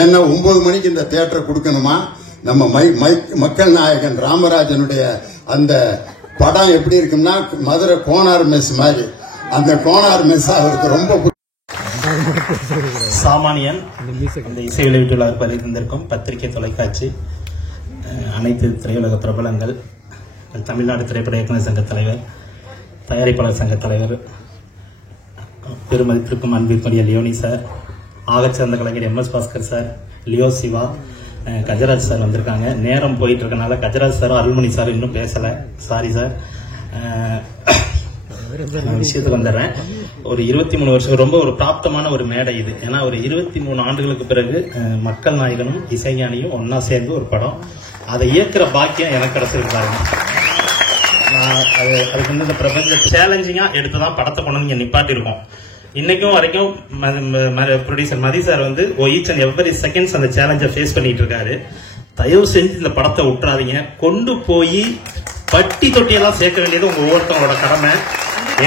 ஏன்னா 9 மணிக்கு இந்த தியேட்டரை கொடுக்கணுமா, நம்ம மக்கள் நாயகன் ராமராஜனுடைய அந்த படம் எப்படி இருக்குன்னா மதுரை கோனார் மெஸ் மாதிரி, அந்த கோனார் மெஸ் அவருக்கு ரொம்ப சாமானியன் இந்த இசை வெளியீட்டுள்ளார் பதிந்திருக்கும் பத்திரிகை, தொலைக்காட்சி, அனைத்து திரையுலக பிரபலங்கள், தமிழ்நாடு திரைப்பட இயக்குநர் சங்க தலைவர், தயாரிப்பாளர் சங்க தலைவர், பெருமதிப்பிற்கும் அன்பிற்குரிய லியோனி சார், ஆகச்சிறந்த கலைஞர் MS Bhaskar sir, Leo Siva, Gajaraj sir வந்திருக்காங்க. நேரம் போயிட்டு இருக்கனால கஜராஜ் சாரும் அருள்மணி சார் இன்னும் பேசல, சாரி சார். விஷயத்துக்கு வந்துடுறேன். ஒரு 23 வருஷம் ரொம்ப ஒரு பிராப்தமான ஒரு மேடை இது. ஏன்னா ஒரு 23 ஆண்டுகளுக்கு பிறகு மக்கள் நாயகனும் இசைஞானியும் ஒன்னா சேர்ந்து ஒரு படம், அதை இயக்குற பாக்கியம் எனக்கு கிடைச்சிருக்காங்க. அதுக்கு இந்த பிரபஞ்ச சேலஞ்சிங்கா எடுத்துதான் படத்தை கொண்டு நிப்பாட்டி இருக்கோம். இன்னைக்கும் வரைக்கும் ப்ரொடியூசர் மதி சார் வந்து ஈச் அண்ட் எவ்வரி செகண்ட்ஸ் அந்த சேலஞ்சை ஃபேஸ் பண்ணிட்டு இருக்காரு. தயவு செஞ்சு இந்த படத்தை விட்டுறாதீங்க. கொண்டு போய் பட்டி தொட்டியெல்லாம் சேர்க்க வேண்டியது உங்க ஒவ்வொருத்தவங்களோட கடமை.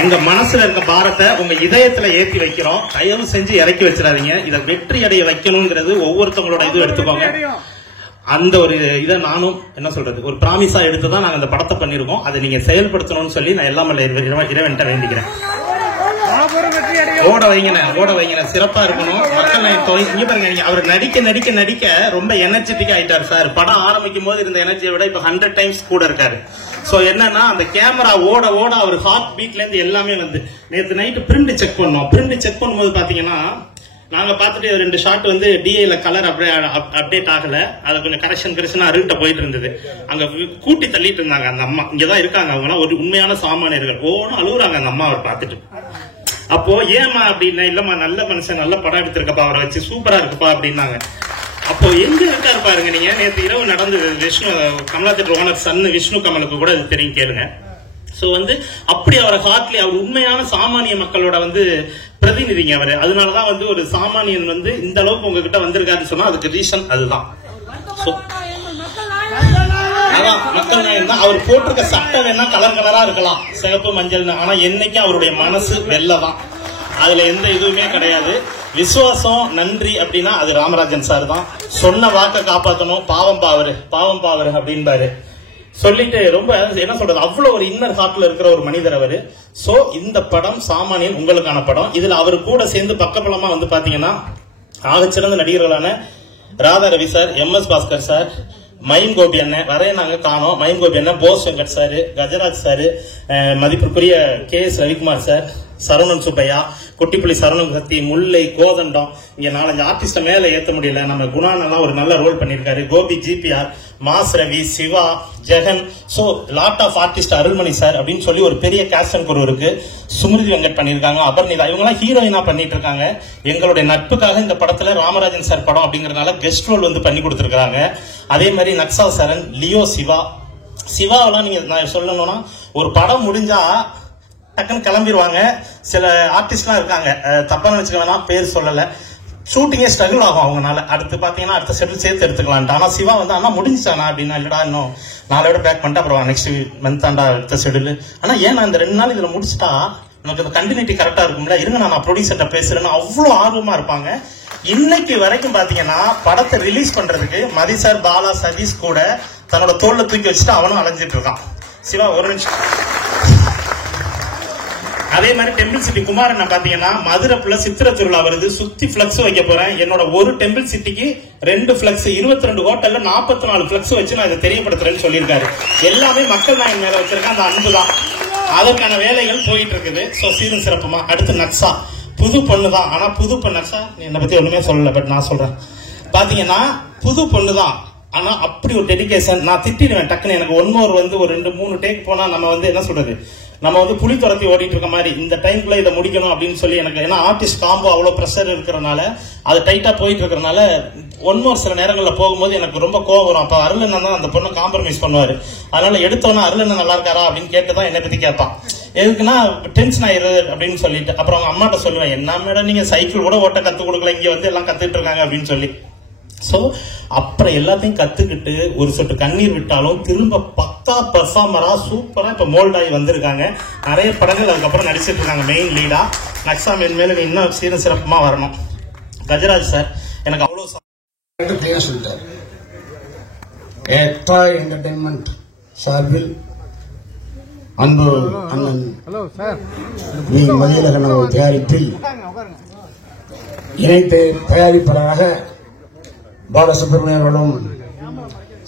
எங்க மனசுல இருக்க பாரத்தை உங்க இதயத்துல ஏற்றி வைக்கிறோம். தயவு செஞ்சு இறக்கி வச்சிடாதீங்க. இதை வெற்றி அடைய வைக்கணுங்கிறது ஒவ்வொருத்தவங்களோட இது எடுத்துக்கோங்க. அந்த ஒரு இதை நானும் என்ன சொல்றது ஒரு பிராமிஸா எடுத்துதான் நாங்க அந்த படத்தை பண்ணிருக்கோம். அதை நீங்க செயல்படுத்தணும்னு சொல்லி நான் எல்லாம் இறைவன்ட்ட வேண்டிக்கிறேன். ஓட வைங்க சிறப்பா இருக்கணும். மக்கள் இங்க பாருங்க, அவர் நடிக்க நடிக்க நடிக்க ரொம்ப எனர்ஜெட்டிக் ஆயிட்டார் சார். படம் ஆரம்பிக்கும் போது இருந்த எனர்ஜியை விட இப்ப 100 டைம்ஸ் கூட இருக்காரு. சோ என்னன்னா அந்த கேமரா ஓட ஓட அவர் ஹார்ட் பீட்ல இருந்து எல்லாமே வந்து நேற்று நைட்டு பிரிண்ட் செக் பண்ணோம். பிரிண்ட் செக் பண்ணும்போது பாத்தீங்கன்னா நாங்க பாத்துட்டு 2 ஷாட் வந்து டிஏல கலர் அப்டேட் ஆகல, அது கொஞ்சம் கரெக்ஷன் அருகிட்ட போயிட்டு இருந்தது. அங்க கூட்டி தள்ளிட்டு இருந்தாங்க அந்த அம்மா. இங்கதான் இருக்காங்க அவங்க எல்லாம், ஒரு உண்மையான சாமானியர்கள். ஓனும் அழுகுறாங்க அந்த அம்மா அவர் பார்த்துட்டு. அப்போ ஏமா அப்படின்னா, இல்லம்மா நல்ல மனுஷன், நல்ல படம் எடுத்திருக்கப்பா, அவரை வச்சு சூப்பரா இருக்குப்பா அப்படின்னாங்க. அப்போ எங்க இருக்காரு பாருங்க. நீங்க நேற்று இரவு நடந்தது விஷ்ணு கமலா தியேட்டர் ஓனர் சன்னு விஷ்ணு கமலுக்கு கூட இது தெரியும், கேளுங்க. சோ வந்து அப்படி அவரை ஹார்ட்லி அவர் உண்மையான சாமானிய மக்களோட வந்து பிரதிநிதிங்க அவரு. அதனாலதான் வந்து ஒரு சாமானியன் வந்து இந்த அளவுக்கு உங்ககிட்ட வந்திருக்காருன்னு சொன்னா அதுக்கு ரீசன் அதுதான். அதான் மக்கள் நாயகன் தான். அவர் போட்டிருக்க சட்டம் வேணா கலர் கலரா இருக்கலாம், சிகப்பு மஞ்சள், ஆனா என்னைக்கும் அவருடைய மனசு வெள்ளதான். அதுல எந்த இதுவுமே கிடையாது. விசுவாசம் நன்றி அப்படின்னா அது ராமராஜன் சார் தான். சொன்ன வாக்க காப்பாற்றணும். பாவம் பாவரு அப்படின்பாரு சொல்லிட்டு ரொம்ப என்ன சொல்றது, அவ்வளவு ஒரு இன்னர் ஹார்ட்ல இருக்கிற ஒரு மனிதர் அவரு. சோ இந்த படம் சாமானியன் உங்களுக்கான படம். இதுல அவரு கூட சேர்ந்து பக்கபலமா வந்து பாத்தீங்கன்னா ஆகச்சிறந்த நடிகர்களான Radha Ravi sir, MS Bhaskar sir, mime Gopi அண்ணன் வரைய நாங்க காணோம். மைம் கோபி அண்ணன், போஸ் வெங்கட் சாரு, கஜராஜ் சாரு, மதிப்புக்குரிய KS ரவிக்குமார் சார், சரவணன் சுப்பையா, குட்டிப்புள்ளி சரவணன் சக்தி, முல்லை, கோதண்டம், இங்க 4-5 ஆர்டிஸ்ட மேல ஏத்த முடியல. நம்ம குணானெல்லாம் ஒரு நல்ல ரோல் பண்ணிருக்காரு. Gopi, GPR, mass Ravi, Siva, Jegan, so lot of artist, Arulmani sir அப்படின்னு சொல்லி ஒரு பெரிய கேஸ்ட் அண்ட் குரு இருக்கு. சுமிருதி வெங்கட் பண்ணிருக்காங்க, அபர்ணிதா, இவங்க எல்லாம் ஹீரோயினா பண்ணிட்டு இருக்காங்க. எங்களுடைய நட்புக்காக இந்த படத்துல ராமராஜன் சார் படம் அப்படிங்கறதுனால கெஸ்ட் ரோல் வந்து பண்ணி கொடுத்திருக்காங்க. அதே மாதிரி நக்ஸா சரண், லியோ சிவாவெல்லாம் நீங்க நான் சொல்லணும்னா ஒரு படம் முடிஞ்சா டக்குன்னு கிளம்பிடுவாங்க. சில ஆர்டிஸ்ட்லாம் இருக்காங்க, தப்பா நினைச்சுக்க வேணாம், பேர் சொல்லல, ஷூட்டிங்கே ஸ்ட்ரகிள் ஆகும் அவங்கனால. அடுத்து பாத்தீங்கன்னா அடுத்த ஷெட்யூல் சேர்த்து எடுத்துக்கலான்ட்டு. ஆனா சிவா வந்து ஆனா முடிஞ்சானா அப்படின்னா, இல்லடா இன்னும் 4 விட பேக் பண்ணிட்டு அப்புறம் நெக்ஸ்ட் மந்த் ஆண்டா அடுத்த ஷெட்யூல். ஆனா ஏன் நான் இந்த 2 நாள் இதுல முடிச்சுட்டா நமக்கு இந்த கண்டினியூட்டி கரெக்டா இருக்கும்ல, இருங்க நான் ப்ரொடியூசர்ட்ட பேசுறேன்னு அவ்வளவு ஆர்வமா இருப்பாங்க. இன்னைக்கு வரைக்கும் பாத்தீங்கன்னா படத்தை ரிலீஸ் பண்றதுக்கு மதி சார், பாலா, சதீஷ் கூட தன்னோட தோல்ல தூக்கி வச்சுட்டு அவனும் அலைஞ்சிட்டு இருக்கான். சிவா ஒரு நிமிஷம். அதே மாதிரி டெம்பிள் சிட்டி குமாரன் பாத்தீங்கன்னா மதுரைப்புல சித்திர திருவிழா வருது, சுத்தி பிளக்ஸ் வைக்க போறேன். என்னோட ஒரு டெம்பிள் சிட்டிக்கு 2 பிளக்ஸ், 22 ஹோட்டல்ல 44 பிளக்ஸ் வச்சு நான் இதை தெரியப்படுத்துறேன்னு சொல்லியிருக்காரு. எல்லாமே மக்கள் நாயன் மேல வச்சிருக்கேன் அந்த அன்பு தான். அதற்கான வேலைகள் போயிட்டு இருக்குது. சோ சீரும் சிறப்புமா. அடுத்து நக்ஸா, புது பொண்ணுதான். ஆனா புது பொண்ணு நக்ஸா என்னை பத்தி ஒண்ணுமே சொல்லல, பட் நான் சொல்றேன். பாத்தீங்கன்னா புது பொண்ணுதான், ஆனா அப்படி ஒரு டெடிகேஷன். நான் திட்டிடுவேன் டக்குன்னு. எனக்கு ஒரு 2-3 டேக் போனா நம்ம என்ன சொல்றது, நம்ம புலி துரத்தி ஓடிட்டு இருக்க மாதிரி, இந்த டைம்ல இதை முடிக்கணும் அப்படின்னு சொல்லி எனக்கு, ஏன்னா ஆர்டிஸ்ட் காம்போ அவ்வளவு ப்ரெஷர் இருக்கிறனால, அது டைட்டா போயிட்டு இருக்கிறனால சில நேரங்கள்ல போகும்போது எனக்கு ரொம்ப கோவம் வரும். அப்ப அருளண்ணன் தான் அந்த பொண்ணை காம்ப்ரமைஸ் பண்ணுவாரு. அதனால எடுத்தோன்னா அருளண்ணன் நல்லா இருக்காரா அப்படின்னு கேட்டுதான் என்னை பத்தி கேட்பான். எதுக்குன்னா டென்ஷன் ஆயிரு அப்படின்னு சொல்லிட்டு. அப்புறம் அவங்க அம்மாட்ட சொல்லுவேன், என்ன மேடம் நீங்க சைக்கிள் கூட ஓட்ட கத்து கொடுக்கல, இங்க எல்லாம் கத்துட்டு இருக்காங்க அப்படின்னு சொல்லி. சோ அப்புறம் எல்லாத்தையும் கத்துக்கிட்டு ஒரு சொட்டு கண்ணீர் விட்டாலும் திரும்ப பக்கா பெர்ஃபார்மரா சூப்பரா இப்ப மோல்ட் ஆகி வந்திருக்காங்க. நிறைய படங்கள் அதுக்கப்புறம் நடிச்சிட்டு இருக்காங்க மெயின் லீடா. நக்ஸா மேல இன்னும் சீரும் சிறப்புமா வரணும். கஜராஜ் சார் எனக்கு அவ்வளவு சொல்லிட்டார். டாய் என்டர்டைன்மெண்ட் சார்பில் அன்பு அண்ணன் மதியழகன் தயாரிப்பில் இணைத்து தயாரிப்பாளராக பாலசுப்ரமணியன் அவர்களும்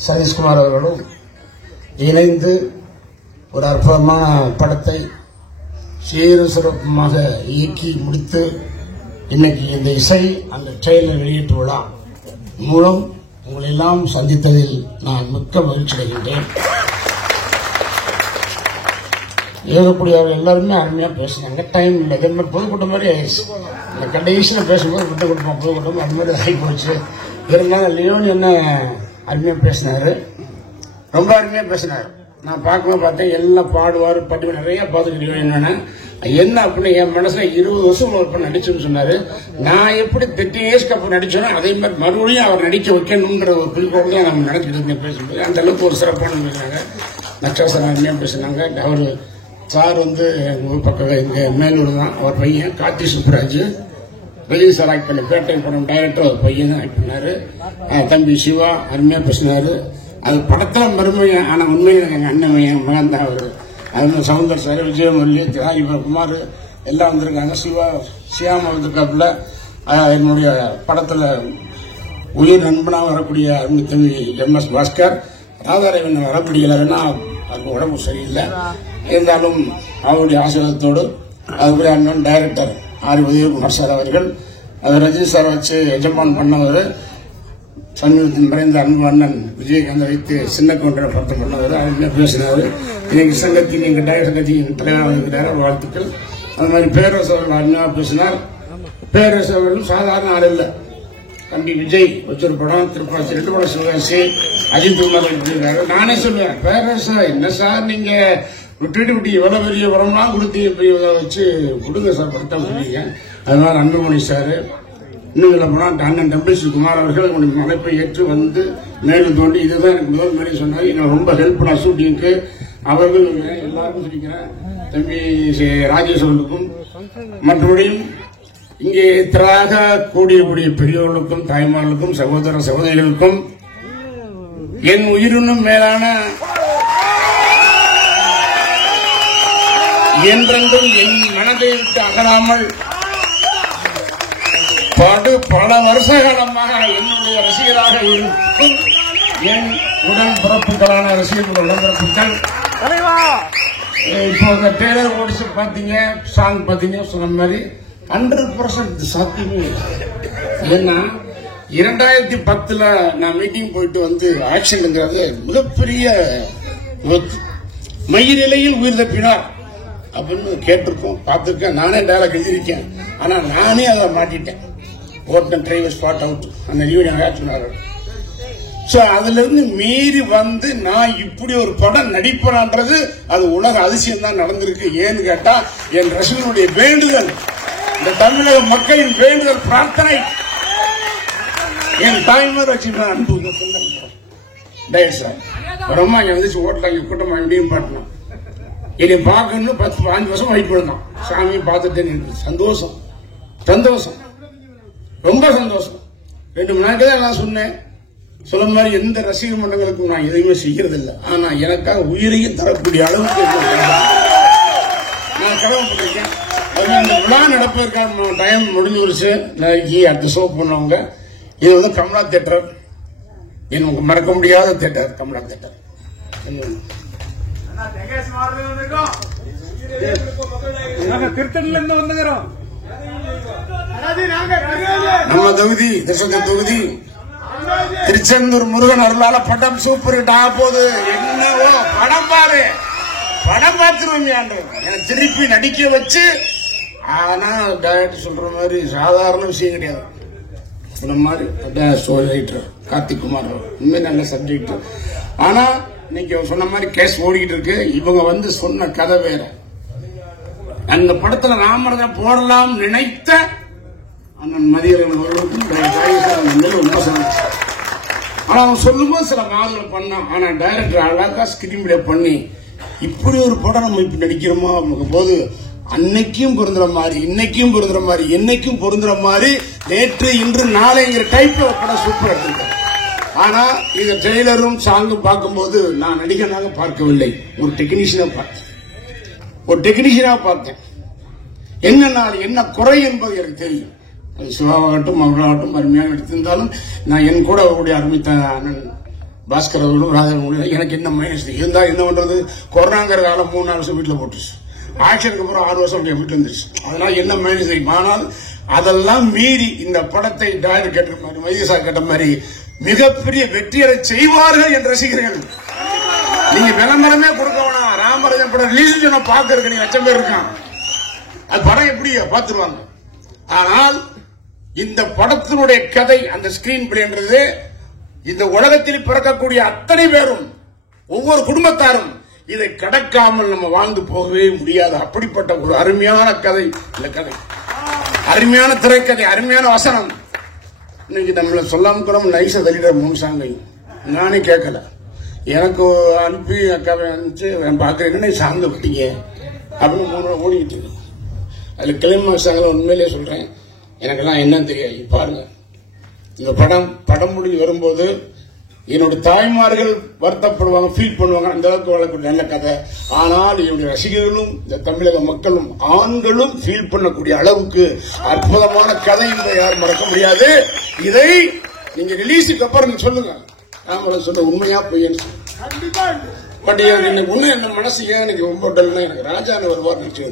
சதீஷ்குமார் அவர்களும் இணைந்து ஒரு அற்புதமான படத்தை சீரும் சிறப்புமாக இயக்கி முடித்து இன்னைக்கு இந்த இசை அந்த ட்ரெயிலர் வெளியீட்டு விழா மூலம் உங்களை எல்லாம் சந்தித்ததில் நான் மிக்க மகிழ்ச்சி அடைகின்றேன். ஏகக்கூடியவர்கள் எல்லாருமே அருமையா பேசினாங்க. டைம் இல்லை, இதே மாதிரி பொதுக்கூட்டம் மாதிரி ஆயிடுச்சு. இந்த கடைசியில பேசும்போது விட்டு கொடுப்போம் பொதுக்கூட்டம், அது மாதிரி ஆகி போச்சு. இருந்தாலும் லியோன் என்ன அருமையா பேசினாரு, ரொம்ப அருமையா பேசினாரு. நான் பார்க்கும்போது பார்த்தேன் எல்லாம் பாடுவார் பாட்டு நிறைய பார்த்துக்கிட்டு என்னன்னா என்ன அப்படின்னு என் மனசுல 20 வருஷம் ஒரு நடிச்சுன்னு சொன்னாரு. நான் எப்படி 30 இயர்ஸ்க்கு அப்புறம் நடிச்சோனோ அதே மாதிரி மறுபடியும் அவர் நடிக்க வைக்கணும்ன்ற ஒரு குறிக்கோள் தான் நம்ம நினைச்சிட்டு இருக்கேன். பேசும்போது அந்த அளவுக்கு ஒரு சிறப்பான பேசினாங்க. நக்ஷாசன் அருமையா பேசினாங்க. அவர் சார் ஊர் பக்கம் எங்க மேலூர் தான். அவர் பையன் கார்த்தி சுப்ராஜ் ரஜினி சார் ஆக்ட் பண்ண பேட்டை படம் டைரக்டர் அவர் பையன் தான் ஆக்ட் பண்ணாரு. தம்பி சிவா அருமையா பேசினாரு. அது படத்துல மருமையா, ஆனா உண்மையில எங்க அண்ணன் என் மகன் தான் அவரு. அது சவுந்தர் சார், விஜயமுரளி, குமார் எல்லாம் வந்திருக்காங்க. சியாமா வந்திருக்காப்புல. என்னுடைய படத்துல உயிர் நண்பனா வரக்கூடிய தம்பி MS பாஸ்கர், ராதாரவன் வர முடியலன்னா அது உடம்பு சரியில்லை. இருந்தாலும் அவருடைய ஆசீர்வாதத்தோடு அதுக்குரிய அண்ணன் டைரக்டர் ஆர் உதயகுமார் சார் அவர்கள், அது ரஜினி சார் வச்சு எஜமான் பண்ணவர். சமீபத்தின் மறைந்த அன்பு அண்ணன் விஜயகாந்த் வைத்து சின்ன கவுண்டரை படத்தை பண்ணவர். அவர் என்ன பேசினார். இன்னைக்கு சங்கத்தின் எங்கள் டைரக்டர் சங்கத்தின் தலைவராக இருக்கிறார், வாழ்த்துக்கள். அது மாதிரி பேரரசு அவர்கள் அருமையாக பேசினார். பேரரசு அவர்களும் சாதாரண ஆள் இல்லை. தம்பி விஜய் வச்சொரு படம், திருப்பாச்சி 2 படம், சிவகாசி, அஜித் குமார் இருக்காரு. நானே சொல்லுவேன், பேரரசா என்ன சார் நீங்க விட்டு எவ்வளவு பெரிய படம்லாம் கொடுத்து பெரிய வச்சு கொடுங்க சார் படத்தை சொல்லுவீங்க. அது மாதிரி அன்புமணி சார், இன்னும் சொல்ல போனா அண்ணன் டபிள்யூசி குமார் அவர்கள் உங்களுடைய அழைப்பை ஏற்று வந்து மேலும் தோண்டி இதுதான் எனக்கு முதல் மேலே சொன்னார். எனக்கு ரொம்ப ஹெல்ப் பண்ண ஷூட்டிங்க்கு அவர்கள் எல்லாருக்கும் சொல்லிக்கிறேன். தம்பி ராஜேஷ் அவர்களுக்கும் மற்றபடியும் இங்கே திராக கூடிய பெரியவர்களுக்கும் தாய்மார்களுக்கும் சகோதர சகோதரிகளுக்கும் என் உயிரினும் மேலான என்றென்றும் என் மனதை விட்டு அகலாமல் பல வருஷ காலமாக என்னுடைய ரசிகராக இருக்கும் என் உடல் பிறப்புகளான ரசிகர்கள் உடன்பிறப்புகள் இப்போ இந்த டெய்லர் ஓடிச்சு பாத்தீங்க, சாங் பாத்தீங்க, சொன்ன மாதிரி 100% சாத்தியமே. ஏன்னா 2010 நான் மீட்டிங் போயிட்டு ஆக்ஷன்ங்கிறது மிகப்பெரிய மயிரிலையில் உயிர் தப்பினார் அப்படின்னு கேட்டிருக்கோம், பார்த்திருக்கேன். நானே டைலாக் எழுதியிருக்கேன். ஆனா நானே அதை மாட்டிட்டேன். ஓட்டன் டிரைவர் ஸ்பாட் அவுட் அந்த யூனியன் ஆக்ஷன். சோ அதுல இருந்து மீறி வந்து நான் இப்படி ஒரு படம் நடிப்பேன்ன்றது அது உலக அதிசயம் தான் நடந்திருக்கு. ஏன்னு கேட்டா என் ரசிகனுடைய வேண்டுதல், இந்த தமிழக மக்களின் வேண்டுதல், பிரார்த்தனை, என் தாய்மார் வச்சுருந்தேன் அன்பு டயட் சார் வரமா இங்க வந்துச்சு ஓட்டலாங்க கூட்டமா எப்படியும் பாட்டினா என்னை பார்க்கணும்னு 10-15 வருஷம் வெயிட் பண்ணலாம். சாமி பார்த்துட்டு சந்தோஷம் சந்தோஷம் ரொம்ப சந்தோஷம். 2 மணி நேரத்துல தான் நான் சொன்னேன். சொல்ல மாதிரி எந்த ரசிக மன்றங்களுக்கும் நான் எதையுமே செய்யறது இல்லை. ஆனா எனக்காக உயிரையும் தரக்கூடிய அளவுக்கு நான் கடமைப்பட்டிருக்கேன். இந்த விழா நடப்பதற்கான டைம் முடிஞ்சு வருச்சு. நாளைக்கு அடுத்த ஷோ பண்ணுவாங்க. இது வந்து கமலா தியேட்டர், எனக்கு மறக்க முடியாத தியேட்டர் கமலா தியேட்டர். திருத்தணில இருந்து வந்துக்கிறோம். நம்ம தொகுதி தொகுதி திருச்செந்தூர் முருகன் அருளால படம் சூப்பர் ஹிட் ஆக போகுது. என்னவோ படம் பாரு, படம் பார்த்துருவீங்க. எனக்கு திருப்பி நடிக்க வச்சு, ஆனா டைரக்டர் சொல்ற மாதிரி சாதாரண விஷயம் கிடையாது. சொன்ன மாதிரி ஸ்டோரி ரைட்டர் கார்த்திக் குமார் உண்மை நல்ல சப்ஜெக்ட். ஆனா இன்னைக்கு சொன்ன மாதிரி கேஸ் ஓடிக்கிட்டு இருக்கு. இவங்க வந்து சொன்ன கதை வேற. அந்த படத்துல ராமராஜன் போடலாம் நினைத்த அண்ணன் மதியரன் ஆனா அவன் சொல்லும்போது சில மாதங்கள் பண்ணான். ஆனா டைரக்டர் அழகா ஸ்கிரீன் பிளே பண்ணி இப்படி ஒரு படம் நம்ம இப்ப நடிக்கிறோமா போது அன்னைக்கும் பொருந்துற மாதிரி, இன்னைக்கும் பொருந்துற மாதிரி, என்னைக்கும் பொருந்துற மாதிரி, நேற்று இன்று நாளைங்கிற டைப்ல படம் சூப்பர் எடுத்திருக்கேன். ஆனா இந்த ட்ரெய்லரும் சாங்கும் பார்க்கும்போது நான் நடிகனாக பார்க்கவில்லை, ஒரு டெக்னீஷியனா பார்த்தேன். என்ன குறை என்பது எனக்கு தெரியும். சிவாவாகட்டும் அவர்களாகட்டும் அருமையாக எடுத்திருந்தாலும் நான் என் கூட அவருடைய அருமைத்த அண்ணன் பாஸ்கர் அவர்களும் ராஜாவும் எனக்கு என்ன மைனஸ் இருந்தா என்ன பண்றது. கொரோனாங்கிற காலம் 3-4 வருஷம் வீட்டில் போட்டுச்சு. ஆக்ஷனுக்கு அப்புறம் 6 வருஷம் வீட்டில் இருந்துச்சு. அதனால என்ன மைனஸ் தெரியும். ஆனால் அதெல்லாம் மீறி இந்த படத்தை டாக்டர் கேட்ட மாதிரி, வைத்தியசா கேட்ட மாதிரி மிகப்பெரிய வெற்றியரை செய்வார்கள் என்று ரசிகர்கள். நீங்க விளம்பரமே கொடுக்க வேணாம். ராமராஜன் படம் ரிலீஸ் சொன்ன பாக்குறதுக்கு நீங்க 1,00,000 பேர் இருக்கான். அது படம் எப்படி பாத்துருவாங்க. ஆனால் இந்த படத்தினுடைய கதை, அந்த ஸ்கிரீன் பிளேன்றது இந்த உலகத்தில் பிறக்கக்கூடிய அத்தனை பேரும், ஒவ்வொரு குடும்பத்தாரும் இதை கடக்காமல் நம்ம வாழ்ந்து போகவே முடியாது. அப்படிப்பட்ட ஒரு அருமையான கதை இந்த கதை, அருமையான திரைக்கதை, அருமையான வசனம். இன்னைக்கு நம்மள சொல்லாம கூட நைசா தள்ளிட 3 சாங்கையும் நானே கேட்கல. எனக்கு அனுப்பி அக்காவை அனுப்பிச்சு பாக்குறேன்னு சாங்க விட்டீங்க அப்படின்னு 3 ஓடிக்கிட்டு. அதுல கிளைமா சாங்கல உண்மையிலேயே சொல்றேன், எனக்கெல்லாம் என்னன்னு தெரியாது. பாருங்க, இந்த படம் முடிஞ்சு வரும்போது என்னோட தாய்மார்கள் வருத்தப்படுவாங்க, ஃபீல் பண்ணுவாங்க. அந்த அளவுக்கு வளர்க்கக்கூடிய நல்ல கதை. ஆனால் என்னுடைய ரசிகர்களும் இந்த தமிழக மக்களும் ஆண்களும் ஃபீல் பண்ணக்கூடிய அளவுக்கு அற்புதமான கதை என்பதை யாரும் மறக்க முடியாது. இதை நீங்க ரிலீஸுக்கு அப்புறம் சொல்லுங்க, நாம சொல்ல உண்மையா பொய்யன்னு சொல்லுங்க. பட் எனக்கு ஒண்ணு என்ன மனசு ஏன் எனக்கு ரொம்ப டல்னா, எனக்கு ராஜான வருவார் நினைச்சு.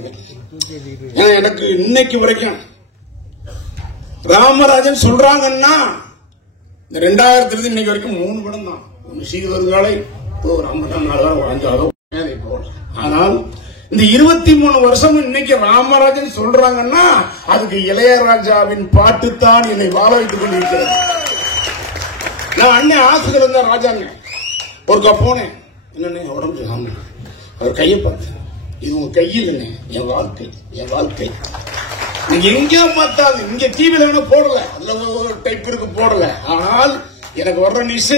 எனக்கு இன்னைக்கு வரைக்கும் ராமராஜன் சொல்றாங்கன்னா இந்த 2000 இன்னைக்கு வரைக்கும் 3 படம் தான். ஒன்று சீர்வருங்காலை, ஒரு 54 5 ஆனால் இந்த 23 வருஷம் இன்னைக்கு ராமராஜன் சொல்றாங்கன்னா அதுக்கு இளையராஜாவின் பாட்டு தான் என்னை வாழ வைத்துக் கொண்டிருக்கிறது. நான் அண்ணன் ஆசைகள் இருந்தா ராஜாங்க ஒருக்கா போனேன். என்ன உடம்பு அவர் கையை பார்த்தேன். இது உங்க கையில் என்ன, என் வாழ்க்கை, என் வாழ்க்கை. நீங்க எங்கேயோ பார்த்தாலும் இங்க டிவில வேணா போடல, அதுல ஒரு டைப் இருக்கு போடல. ஆனால் எனக்கு வர்ற நியூஸ்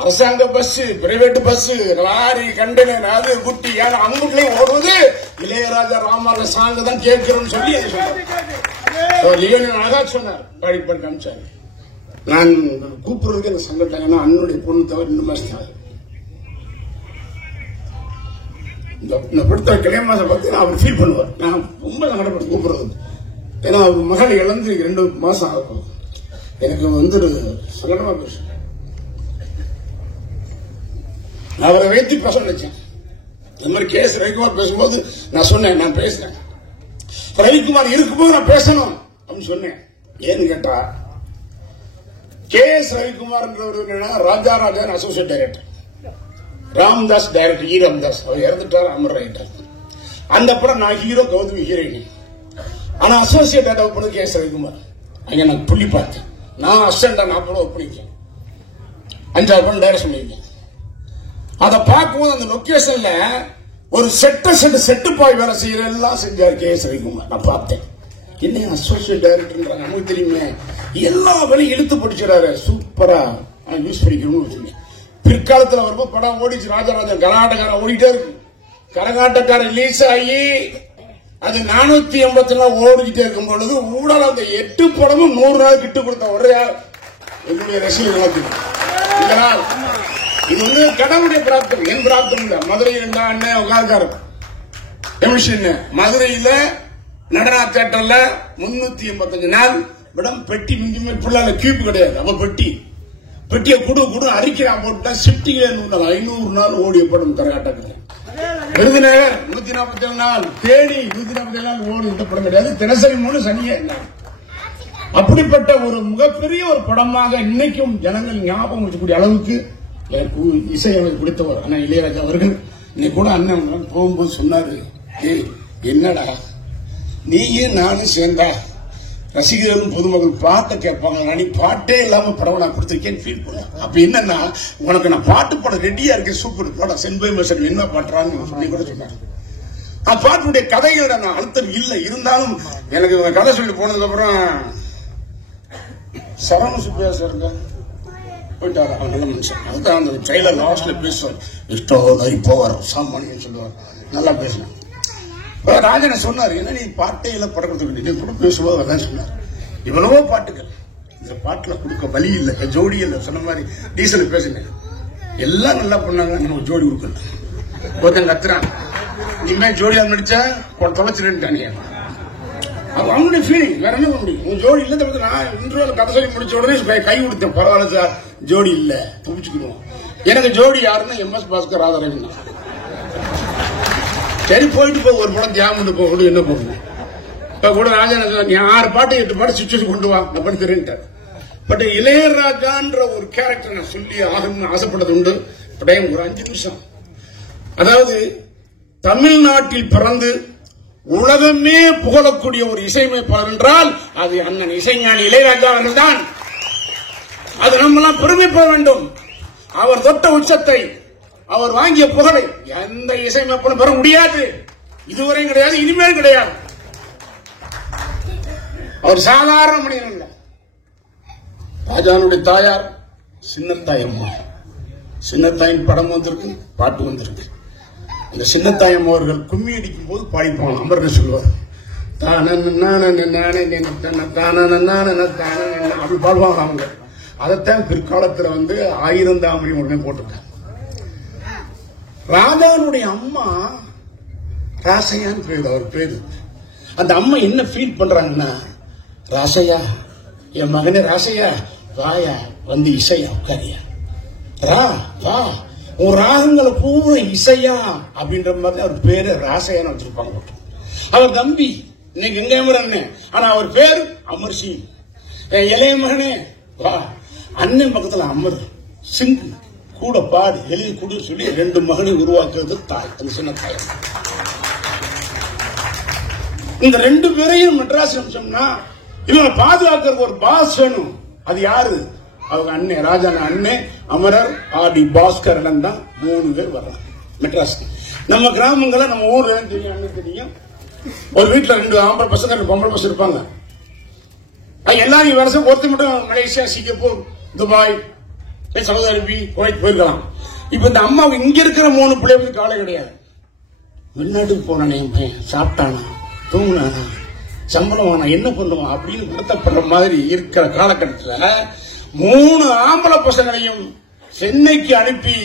அரசாங்க bus, private bus, lorry, container, அது குட்டி அங்குட்லயும் ஓடுவது இளையராஜா ராமராஜன் சாங் தான் கேட்கிறோம்னு சொல்லி அழகா சொன்னார். பாடி பண்ணி காமிச்சாரு. நான் கூப்பிடுறதுக்கு எனக்கு சங்கட்டாங்கன்னா அண்ணனுடைய பொண்ணு தவிர இந்த மாதிரி இந்த படத்தை கல்யாணம் பார்த்து அவர் ஃபீல் பண்ணுவார். நான் ரொம்ப சங்கடப்பட்டு கூப்பிடுறது. ஏன்னா அவர் மகள் இழந்து 2 மாசம் ஆகும். எனக்கு வந்து சங்கடமா பேச அவரை வைத்து பேச நினைச்சேன். இந்த மாதிரி கேஸ் ரவிக்குமார் பேசும்போது நான் சொன்னேன், நான் பேசினேன், ரவிக்குமார் இருக்கும்போது நான் பேசணும் அப்படின்னு சொன்னேன். ஏன்னு கேட்டா KS Ravikumar Raja associate director, Ramdas director, Ramdas அவர் இறந்துட்டார், அமர் ரைட்டர். அந்த படம் நான் ஹீரோ, கௌதமி ஹீரோயின். ஆனா அசோசியேட் டேரக்டர் பண்ணது கேஎஸ் ரவிக்குமார். அங்க நான் புள்ளி பார்த்தேன். நான் அசிஸ்டண்டா நான் கூட ஒப்படைச்சேன். 5-6 படம் டைரக்ட் பண்ணியிருக்கேன். அதை பார்க்கும்போது அந்த லொகேஷன்ல ஒரு செட்டு பாய் வேலை செய்யற எல்லாம் செஞ்சாரு கே.எஸ். ரவிக்குமார். நான் பார்த்தேன், என்ன அசோசியேட் டைரக்டர் நமக்கு தெரியுமே, எல்லா வேலையும் இழுத்து படிச்சுறாரு, சூப்பரா யூஸ் பண்ணிக்கணும்னு வச்சுங்க. பிற்காலத்தில் வரும்போது படம் ஓடிச்சு, ராஜராஜன் கரகாட்டக்காரன் ஓடிட்டே இருக்கு. கரகாட்டக்காரன் ரிலீஸ் ஆகி அது 480 ஓடிக்கிட்டே இருக்கும் பொழுது ஊடால அந்த 8 படமும் 100 நாள் கிட்டு கொடுத்த ஒரே என்னுடைய ரசிகர்களுக்கு. இது வந்து கடவுளுடைய பிராப்தம், என் பிராப்தம் இல்ல. மதுரையில் இருந்தா அண்ணன் உட்கார்ந்தாரு மதுரையில நடனா தியேட்டர்ல 385 நாள் படம் பெட்டி மிஞ்சுமே பிள்ளைல கியூப் கிடையாது. அப்ப பெட்டியை குடு அரிக்கிறான் போட்டா ஷிப்டிங்ல 500 நாள் ஓடிய படம் கரகாட்டக்காரன். விருதுநகர் 147 நாள், தேடி 147 நாள் ஓடி இந்த படம் கிடையாது. தினசரி 3 சனியே. அப்படிப்பட்ட ஒரு மிகப்பெரிய ஒரு படமாக இன்னைக்கும் ஜனங்கள் ஞாபகம் வச்சக்கூடிய அளவுக்கு எனக்கு இசை எனக்கு பிடித்தவர் அண்ணா இளையராஜா அவர்கள். இன்னைக்கு கூட அண்ணன் போகும்போது சொன்னாரு, என்னடா நீயும் நானும் சேர்ந்தா ரசிகர்களும் பொதுமக்கள் பாட்டை கேட்பாங்க, நீ பாட்டே இல்லாம படம் நான் கொடுத்திருக்கேன்னு ஃபீல் பண்ண. அப்ப என்னன்னா, உனக்கு நான் பாட்டு படம் ரெடியா இருக்கேன், சூப்பர் படம் சென்பை மசன் என்ன பாட்டுறான்னு சொல்லி கூட சொன்னாங்க. பாட்டுடைய கதையோட நான் அழுத்தம் இல்லை, இருந்தாலும் எனக்கு கதை சொல்லி போனதுக்கு அப்புறம் சரவண சுப்பையா சார் போயிட்டாரு. அவன் நல்ல மனுஷன். அதுதான் அந்த ட்ரெயிலர் லாஸ்ட்ல பேசுவார், இஷ்டம் இப்போ வரும் சாமானியம் சொல்லுவார், நல்லா பேசினான். ராஜனை சொன்னார், என்ன நீ பாட்டே இல்ல படம் கொடுத்து கூட பேசும்போது அதான் சொன்னார், இவ்வளவோ பாட்டுகள் இந்த பாட்டுல கொடுக்க வழி இல்லை, ஜோடி இல்லை. சொன்ன மாதிரி டீசல் பேசினேன், எல்லாம் நல்லா பண்ணாங்க, நம்ம ஜோடி கொடுக்கல. ஒருத்தன் கத்துறான், நீமே ஜோடியா நடிச்சா தொலைச்சிருந்தானே, அவனுடைய ஃபீலிங் வேற என்ன பண்ண முடியும். ஜோடி இல்ல, நான் இன்ட்ரோல கதை சொல்லி முடிச்ச உடனே கை கொடுத்தேன், பரவாயில்ல சார் ஜோடி இல்ல தப்பிச்சுக்கணும். எனக்கு ஜோடி யாருன்னா MS பாஸ்கர் ராதாரவி தான். சரி போயிட்டு போ, ஒரு படம் தியாகம் போக என்ன போகணும். இப்ப கூட ராஜா 6 பாட்டு 8 பாட்டு சுச்சுவேஷன் கொண்டு வா நான் பண்ணிக்கிறேன். பட் இளையராஜான்ற ஒரு கேரக்டர் நான் சொல்லி ஆகணும்னு ஆசைப்பட்டது உண்டு. ஒரு 5 நிமிஷம். அதாவது தமிழ்நாட்டில் பிறந்து உலகமே புகழக்கூடிய ஒரு இசையமைப்பாளர் என்றால் அது அண்ணன் இசைஞானி இளையராஜா அவர்கள் தான். அது நம்மெல்லாம் பெருமைப்பட வேண்டும். அவர் தொட்ட உச்சத்தை, அவர் வாங்கிய புகழை எந்த இசையமைப்பாளரும் பெற முடியாது. இதுவரையும் கிடையாது, இனிமேல் கிடையாது. அவர் சாதாரண மனிதன் இல்ல. ராஜானுடைய தாயார் சின்னத்தாயம்மா. சின்னத்தாயின் படம் வந்திருக்கு, பாட்டு வந்திருக்கு. அந்த சின்னத்தாயம் அவர்கள் கும்மி அடிக்கும் போது பாடிப்பாங்க. அமர்ந்து சொல்லுவார், அப்படி பாடுவாங்க அவங்க. அதைத்தான் பிற்காலத்தில் 1000 தாமரை உடனே போட்டிருக்காங்க. ராஜானுடைய அம்மா ராசையான்னு பேரு, அவர் பேரு. அந்த அம்மா என்ன ஃபீல் பண்றாங்கன்னா, ராசையா என் மகனே, ராசையா வாயா வந்து இசையா உட்காரியா, ரா வா உன் ராகங்களை பூரா இசையா அப்படின்ற மாதிரி அவர் பேரு ராசையான்னு வச்சிருப்பாங்க. அவர் தம்பி இன்னைக்கு எங்க அண்ணன், ஆனா அவர் பேரு அமர் சிங். இளைய மகனே வா, அண்ணன் பக்கத்துல அமர் சிங் கூட பாடு எழுதி கூட சொல்லி 2 மகனை உருவாக்குறது தாய், அந்த சின்ன தாய். இந்த 2 பேரையும் மெட்ராஸ் அம்சம்னா இவங்களை பாதுகாக்கிறதுக்கு ஒரு பாஸ் வேணும். அது யாரு? அவங்க அண்ணன் ராஜா அண்ணன் அமரர் ஆடி பாஸ்கர் தான் 3 பேர் வர்றாங்க மெட்ராஸ். நம்ம கிராமங்கள நம்ம ஊர்ல தெரியும், அண்ணன் தெரியும். ஒரு வீட்டுல 2 ஆம்பளை பசங்க 2 பொம்பளை பசங்க இருப்பாங்க. எல்லாரும் வருஷம் ஒருத்தர் மட்டும் Malaysia, Singapore, Dubai, Saudi Arabia, Kuwait போயிருக்கலாம். இப்ப இந்த அம்மாவுக்கு இங்க இருக்கிற 3 பிள்ளைகளுக்கு காலை கிடையாது. வெளிநாட்டுக்கு போனானே சாப்பிட்டானா, தூங்கினானா, சம்பளம் ஆனா என்ன பண்ணுவான் அப்படின்னு வருத்தப்படுற மாதிரி இருக்கிற காலகட்டத்தில் 3 ஆம்பளை பசங்களையும் சென்னைக்கு அனுப்பி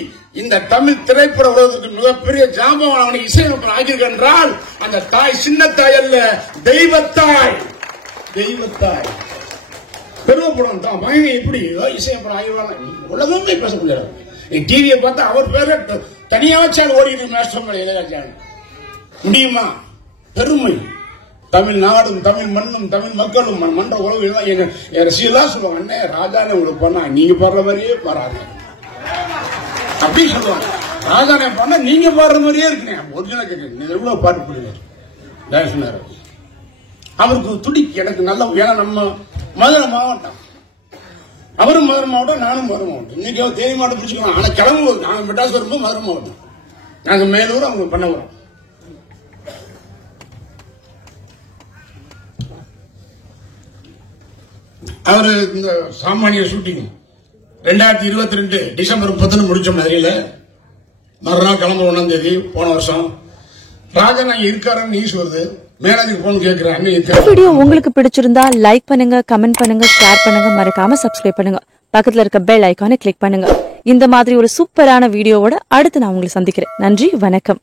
இந்த தமிழ் திரைப்பட உலகத்துக்கு மிகப்பெரிய ஜாம்பவான இசையமைப்பாளர் ஆகியிருக்கின்றால் அந்த தாய் சின்ன தாய் அல்ல, தெய்வத்தாய். தெய்வத்தாய் பெருமைப்படும் தான் மகனை எப்படி இசையமைப்பாளர் ஆகிடுவாங்க உலகமே பேச முடியாது. டிவியை பார்த்தா அவர் பேர தனியா வச்சால் ஓடிட்டு மேஸ்டர் இளையராஜா முடியுமா? பெருமை. தமிழ்நாடும் தமிழ் மண்ணும் தமிழ் மக்களும் மன்ற உலகம் ரசிகெல்லாம் சொல்லுவாங்க, அண்ணே ராஜானே உங்களுக்கு பண்ணா நீங்க பாடுற மாதிரியே பாடுறாங்க அப்படின்னு சொல்லுவாங்க. ராஜானே பண்ணா நீங்க பாடுற மாதிரியே இருக்குங்க. ஒரிஜினல் கேட்க எவ்வளவு பாட்டு பண்ணுவார் அவருக்கு துடி. எனக்கு நல்ல, ஏன்னா நம்ம மதுரை மாவட்டம் அவரும் மதுரை மாவட்டம், நானும் மதுரை மாவட்டம். இன்னைக்கு தேனி மாவட்டம் பிடிச்சிக்கலாம். ஆனா கிளம்புவோம். நாங்க மெட்ராஸ் வரும்போது மதுரை மாவட்டம், நாங்க மேலூர், அவங்க பண்ணவரம். அவரு இந்த சாமானிய ஷூட்டிங் 2022 டிசம்பர் 30 முடிச்ச மாதிரியில மறுநாள் கிளம்ப 1ஆம் தேதி போன வருஷம் ராஜன் அங்க இருக்காருன்னு நியூஸ் வருது. மேனேஜர் போன் கேட்கிறேன். வீடியோ உங்களுக்கு பிடிச்சிருந்தா லைக் பண்ணுங்க, கமெண்ட் பண்ணுங்க, ஷேர் பண்ணுங்க, மறக்காம சப்ஸ்கிரைப் பண்ணுங்க. பக்கத்துல இருக்க பெல் ஐகானை கிளிக் பண்ணுங்க. இந்த மாதிரி ஒரு சூப்பரான வீடியோவோட அடுத்து நான் உங்களை சந்திக்கிறேன். நன்றி, வணக்கம்.